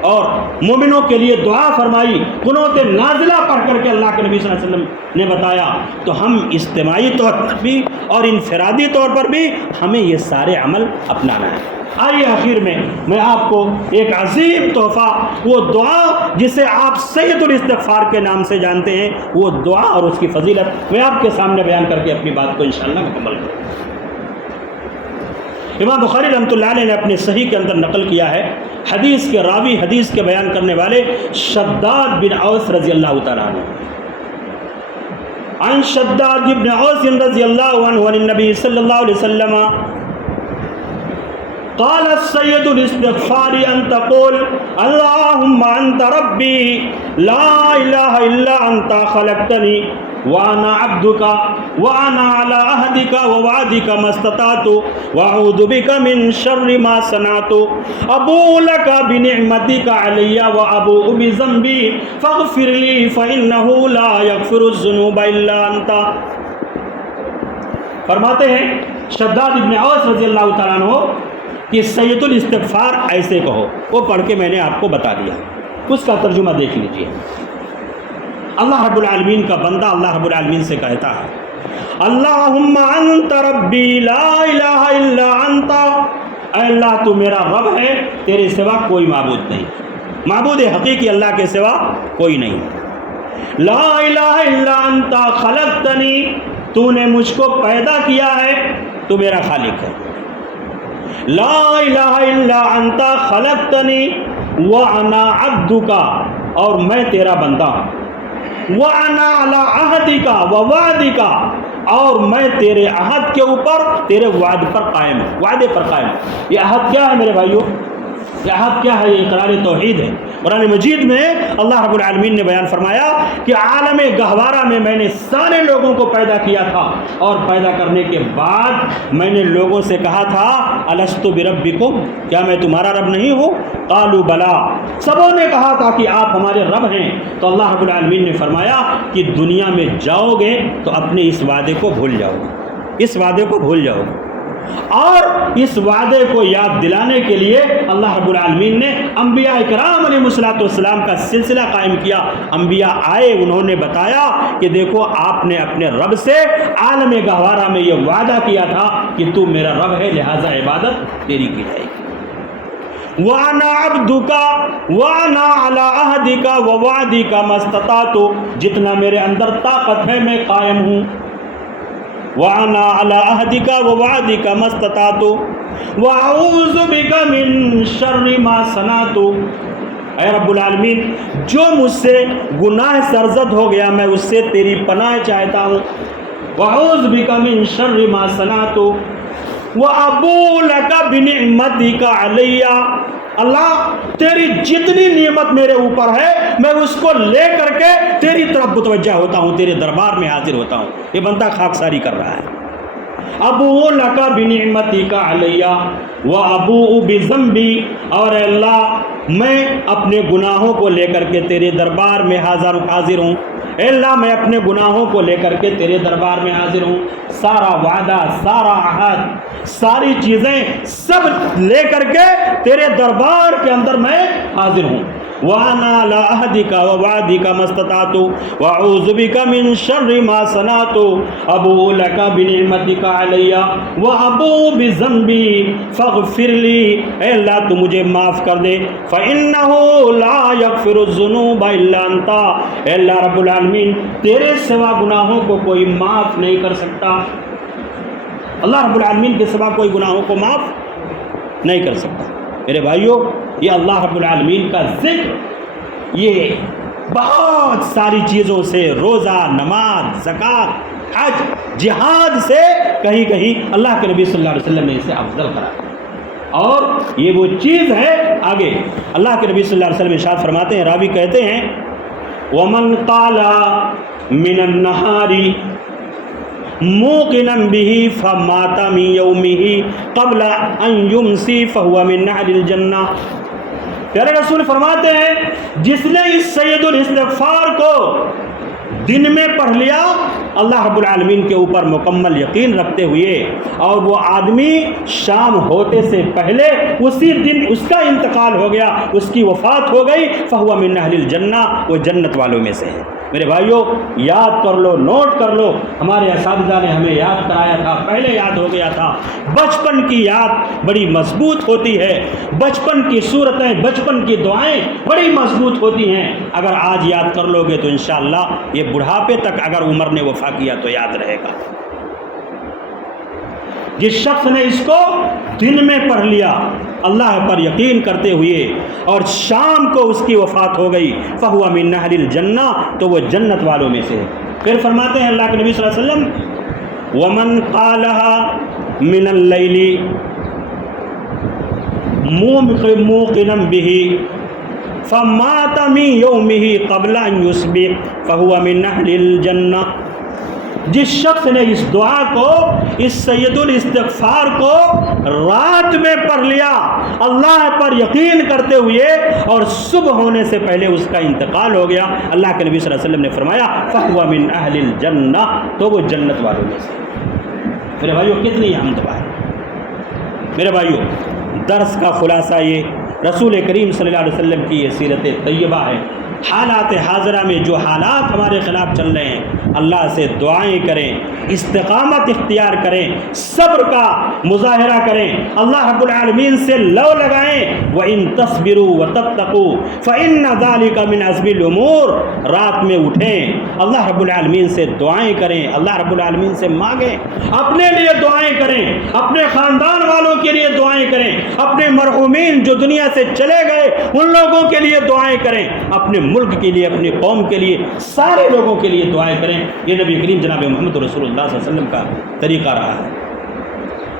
اور مومنوں کے لیے دعا فرمائی، قنوت نازلہ پڑھ کر کے اللہ کے نبی صلی اللہ علیہ وسلم نے بتایا، تو ہم اجتماعی طور پر بھی اور انفرادی طور پر بھی ہمیں یہ سارے عمل اپنانا ہے۔ آئیے آخر میں آپ کو ایک عظیم تحفہ، وہ دعا جسے آپ سید الاستغفار کے نام سے جانتے ہیں، وہ دعا اور اس کی فضیلت میں آپ کے سامنے بیان کر کے اپنی بات کو انشاءاللہ مکمل کروں۔ امام بخاری رحمۃ اللہ علیہ نے اپنے صحیح کے اندر نقل کیا ہے، حدیث کے راوی، حدیث کے بیان کرنے والے شداد بن اوس رضی اللہ تعالیٰ عنہ، عن شداد بن اوس رضی اللہ عنہ عن النبی صلی اللہ علیہ وسلم قال السید الاستغفار ان تقول اللهم انت ربی لا الہ الا انت خلقتنی وانا عبدك وانا على عهدك ووعدك ما استطعت واعوذ بك من شر ما صنعت ابوء لك بنعمتك علي وابوء بذنبي فاغفر لي فانه لا يغفر الذنوب الا انت۔ فرماتے ہیں شداد ابن اوس رضی اللہ تعالیٰ عنہ کہ سید الاستغفار ایسے کہو، وہ پڑھ کے میں نے آپ کو بتا دیا، اس کا ترجمہ دیکھ لیجئے۔ اللہ رب العالمین کا بندہ اللہ رب العالمین سے کہتا ہے، اللہم انت ربی لا الہ الا انت، اے اللہ تو میرا رب ہے، تیرے سوا کوئی معبود نہیں، معبود حقیقی اللہ کے سوا کوئی نہیں، لا الہ الا انت خلقتنی، تو نے مجھ کو پیدا کیا ہے، تو میرا خالق ہے، لا الہ الا انت خلقتنی وانا عبدک، اور میں تیرا بندہ ہوں، وَأَنَا عَلَىٰ عَهْدِكَ وَوَعْدِكَ، اور میں تیرے عہد کے اوپر، تیرے وعد پر قائم ہوں، وعدے پر قائم ہوں۔ یہ عہد کیا ہے میرے بھائیو؟ یہ عہد کیا ہے؟ یہ اقرار توحید ہے۔ قرآن مجید میں اللہ رب العالمین نے بیان فرمایا کہ عالم گہوارہ میں میں نے سارے لوگوں کو پیدا کیا تھا، اور پیدا کرنے کے بعد میں نے لوگوں سے کہا تھا الستُ بربکم، کیا میں تمہارا رب نہیں ہوں؟ قالوا بلا، سبوں نے کہا تھا کہ آپ ہمارے رب ہیں۔ تو اللہ رب العالمین نے فرمایا کہ دنیا میں جاؤ گے تو اپنے اس وعدے کو بھول جاؤ گے، اس وعدے کو بھول جاؤ گے، اور اس وعدے کو یاد دلانے کے لیے اللہ رب العالمین نے انبیاء کرام علیہ السلام کا سلسلہ قائم کیا۔ انبیاء آئے، انہوں نے بتایا کہ دیکھو آپ نے اپنے رب سے عالم گہوارہ میں یہ وعدہ کیا تھا کہ تو میرا رب ہے، لہذا عبادت تیری کی جائے گی۔ وَأَنَا عَبْدُكَ وَأَنَا عَلَىٰ عَهْدِكَ وَوَعْدِكَ مَا اسْتَطَعْتُ، جتنا میرے اندر طاقت ہے میں قائم ہوں، وَأَنَا عَلَىٰ عَهْدِكَ وَوَعْدِكَ مَا اسْتَطَعْتُ وَأَعُوذُ بِكَ مِن شَرِّ مَا صَنَعْتُ، اے رب العالمین جو مجھ سے گناہ سرزد ہو گیا میں اس سے تیری پناہ چاہتا ہوں، وَأَعُوذُ بِكَ مِن شَرِّ مَا صَنَعْتُ وَأَبُوءُ لَكَ بِنِعْمَتِكَ عَلَيَّ، اللہ تیری جتنی نعمت میرے اوپر ہے میں اس کو لے کر کے تیری طرف متوجہ ہوتا ہوں، تیرے دربار میں حاضر ہوتا ہوں۔ یہ بندہ خاکساری کر رہا ہے۔ ابوء لک بنعمتک علی وابوء بذنبی، اور اے اللہ میں اپنے گناہوں کو لے کر کے تیرے دربار میں حاضر ہوں، اے اللہ میں اپنے گناہوں کو لے کر کے تیرے دربار میں حاضر ہوں، سارا وعدہ، سارا عہد، ساری چیزیں سب لے کر کے تیرے دربار کے اندر میں حاضر ہوں۔ وَأَنَا عَلَىٰ عَهْدِكَ وَوَعْدِكَ مَا اسْتَطَعْتُ وَأَعُوذُ بِكَ مِن شَرِّ مَا صَنَعْتُ أَبُوءُ لَكَ بِنِعْمَتِكَ عَلَيَّ وَأَبُوءُ بِذَنبِي فَاغْفِرْ لِي، اے اللہ تو مجھے معاف کر دے، فَإِنَّهُ لَا يَغْفِرُ الذُّنُوبَ إِلَّا أَنْتَ، اے اللہ رب العالمین تیرے سوا گناہوں کو کوئی معاف نہیں کر سکتا، اللہ رب العالمین کے سوا کوئی گناہوں کو معاف نہیں کر سکتا۔ میرے بھائیوں، یہ اللہ رب العالمین کا ذکر یہ بہت ساری چیزوں سے، روزہ، نماز، زکوٰۃ، حج، جہاد سے کہیں کہیں اللہ کے نبی صلی اللہ علیہ وسلم نے اسے افضل قرار، اور یہ وہ چیز ہے آگے اللہ کے نبی صلی اللہ علیہ وسلم ارشاد فرماتے ہیں، راوی کہتے ہیں وَمَنْ قَالَ مِنَ النَّهَارِ موقنا به فمات من يومه قبل ان يمسي فهو من اهل الجنہ۔ پیارے رسول فرماتے ہیں جس نے اس سید الاستغفار کو دن میں پڑھ لیا اللہ رب العالمین کے اوپر مکمل یقین رکھتے ہوئے، اور وہ آدمی شام ہوتے سے پہلے اسی دن اس کا انتقال ہو گیا، اس کی وفات ہو گئی، فہو من اہل الجنہ، وہ جنت والوں میں سے ہے۔ میرے بھائیوں، یاد کر لو، نوٹ کر لو، ہمارے اساتذہ نے ہمیں یاد کرایا تھا، پہلے یاد ہو گیا تھا۔ بچپن کی یاد بڑی مضبوط ہوتی ہے، بچپن کی صورتیں، بچپن کی دعائیں بڑی مضبوط ہوتی ہیں۔ اگر آج یاد کر لو گے تو انشاءاللہ یہ بڑھاپے تک اگر عمر نے وفا کیا تو یاد رہے گا۔ جس شخص نے اس کو دن میں پڑھ لیا اللہ پر یقین کرتے ہوئے، اور شام کو اس کی وفات ہو گئی، فہو من اہل الجنہ، تو وہ جنت والوں میں سے ہے۔ پھر فرماتے ہیں اللہ کے نبی صلی اللہ علیہ وسلم، ومن قالها من اللیل موقنا به فمات من یومه قبل ان یصبح فہو من اہل الجنہ۔ جس شخص نے اس دعا کو، اس سید الاستغفار کو رات میں پڑھ لیا اللہ پر یقین کرتے ہوئے، اور صبح ہونے سے پہلے اس کا انتقال ہو گیا، اللہ کے نبی صلی اللہ علیہ وسلم نے فرمایا فَهُوَ مِنْ أَهْلِ الْجَنَّةِ، تو وہ جنت والوں میں سے۔ میرے بھائیوں، کتنی اہم دعا ہے۔ میرے بھائیوں، درس کا خلاصہ یہ رسول کریم صلی اللہ علیہ وسلم کی یہ سیرت طیبہ ہے۔ حالات حاضرہ میں جو حالات ہمارے خلاف چل رہے ہیں، اللہ سے دعائیں کریں، استقامت اختیار کریں، صبر کا مظاہرہ کریں، اللہ رب العالمین سے لو لگائیں، وَإِن تَصْبِرُوا وَتَتَّقُوا فَإِنَّ ذَلِكَ مِنْ عَزْمِ الْأُمُورِ۔ رات میں اٹھیں، اللہ رب العالمین سے دعائیں کریں، اللہ رب العالمین سے مانگیں، اپنے لیے دعائیں کریں، اپنے خاندان والوں کے لیے دعائیں کریں، اپنے مرحومین جو دنیا سے چلے گئے ان لوگوں کے لیے دعائیں کریں، اپنے ملک کے لیے، اپنی قوم کے لیے، سارے لوگوں کے لیے دعائیں کریں۔ یہ نبی کریم جناب محمد رسول اللہ صلی اللہ علیہ وسلم کا طریقہ رہا ہے۔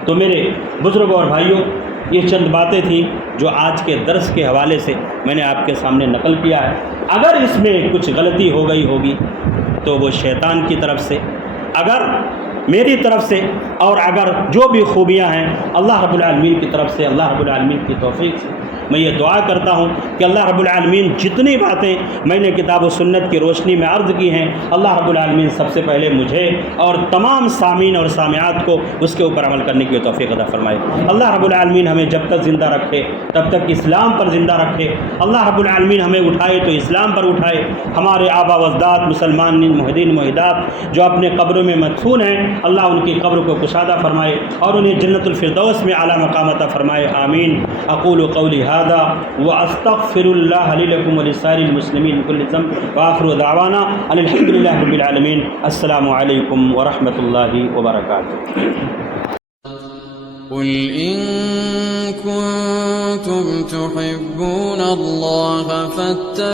تو میرے بزرگوں اور بھائیوں، یہ چند باتیں تھیں جو آج کے درس کے حوالے سے میں نے آپ کے سامنے نقل کیا ہے۔ اگر اس میں کچھ غلطی ہو گئی ہوگی تو وہ شیطان کی طرف سے، اگر میری طرف سے، اور اگر جو بھی خوبیاں ہیں اللہ رب العالمین کی طرف سے، اللہ رب العالمین کی توفیق سے، میں یہ دعا کرتا ہوں کہ اللہ رب العالمین جتنی باتیں میں نے کتاب و سنت کی روشنی میں عرض کی ہیں، اللہ رب العالمین سب سے پہلے مجھے اور تمام سامعین اور سامعات کو اس کے اوپر عمل کرنے کی توفیق عطا فرمائے۔ اللہ رب العالمین ہمیں جب تک زندہ رکھے تب تک اسلام پر زندہ رکھے، اللہ رب العالمین ہمیں اٹھائے تو اسلام پر اٹھائے۔ ہمارے آبا و اجداد مسلمان موحدین موحدات جو اپنے قبروں میں مدفون ہیں، اللہ ان کی قبر کو کشادہ فرمائے اور انہیں جنت الفردوس میں اعلیٰ مقام عطا فرمائے، آمین۔ اقول قولی هذا واستغفر الله لي ولكم ولسائر المسلمين من كل ذنب واخر دعوانا ان الحمد لله رب العالمين۔ السلام علیکم ورحمۃ اللہ وبرکاتہ۔ قل إن كنتم تحبون الله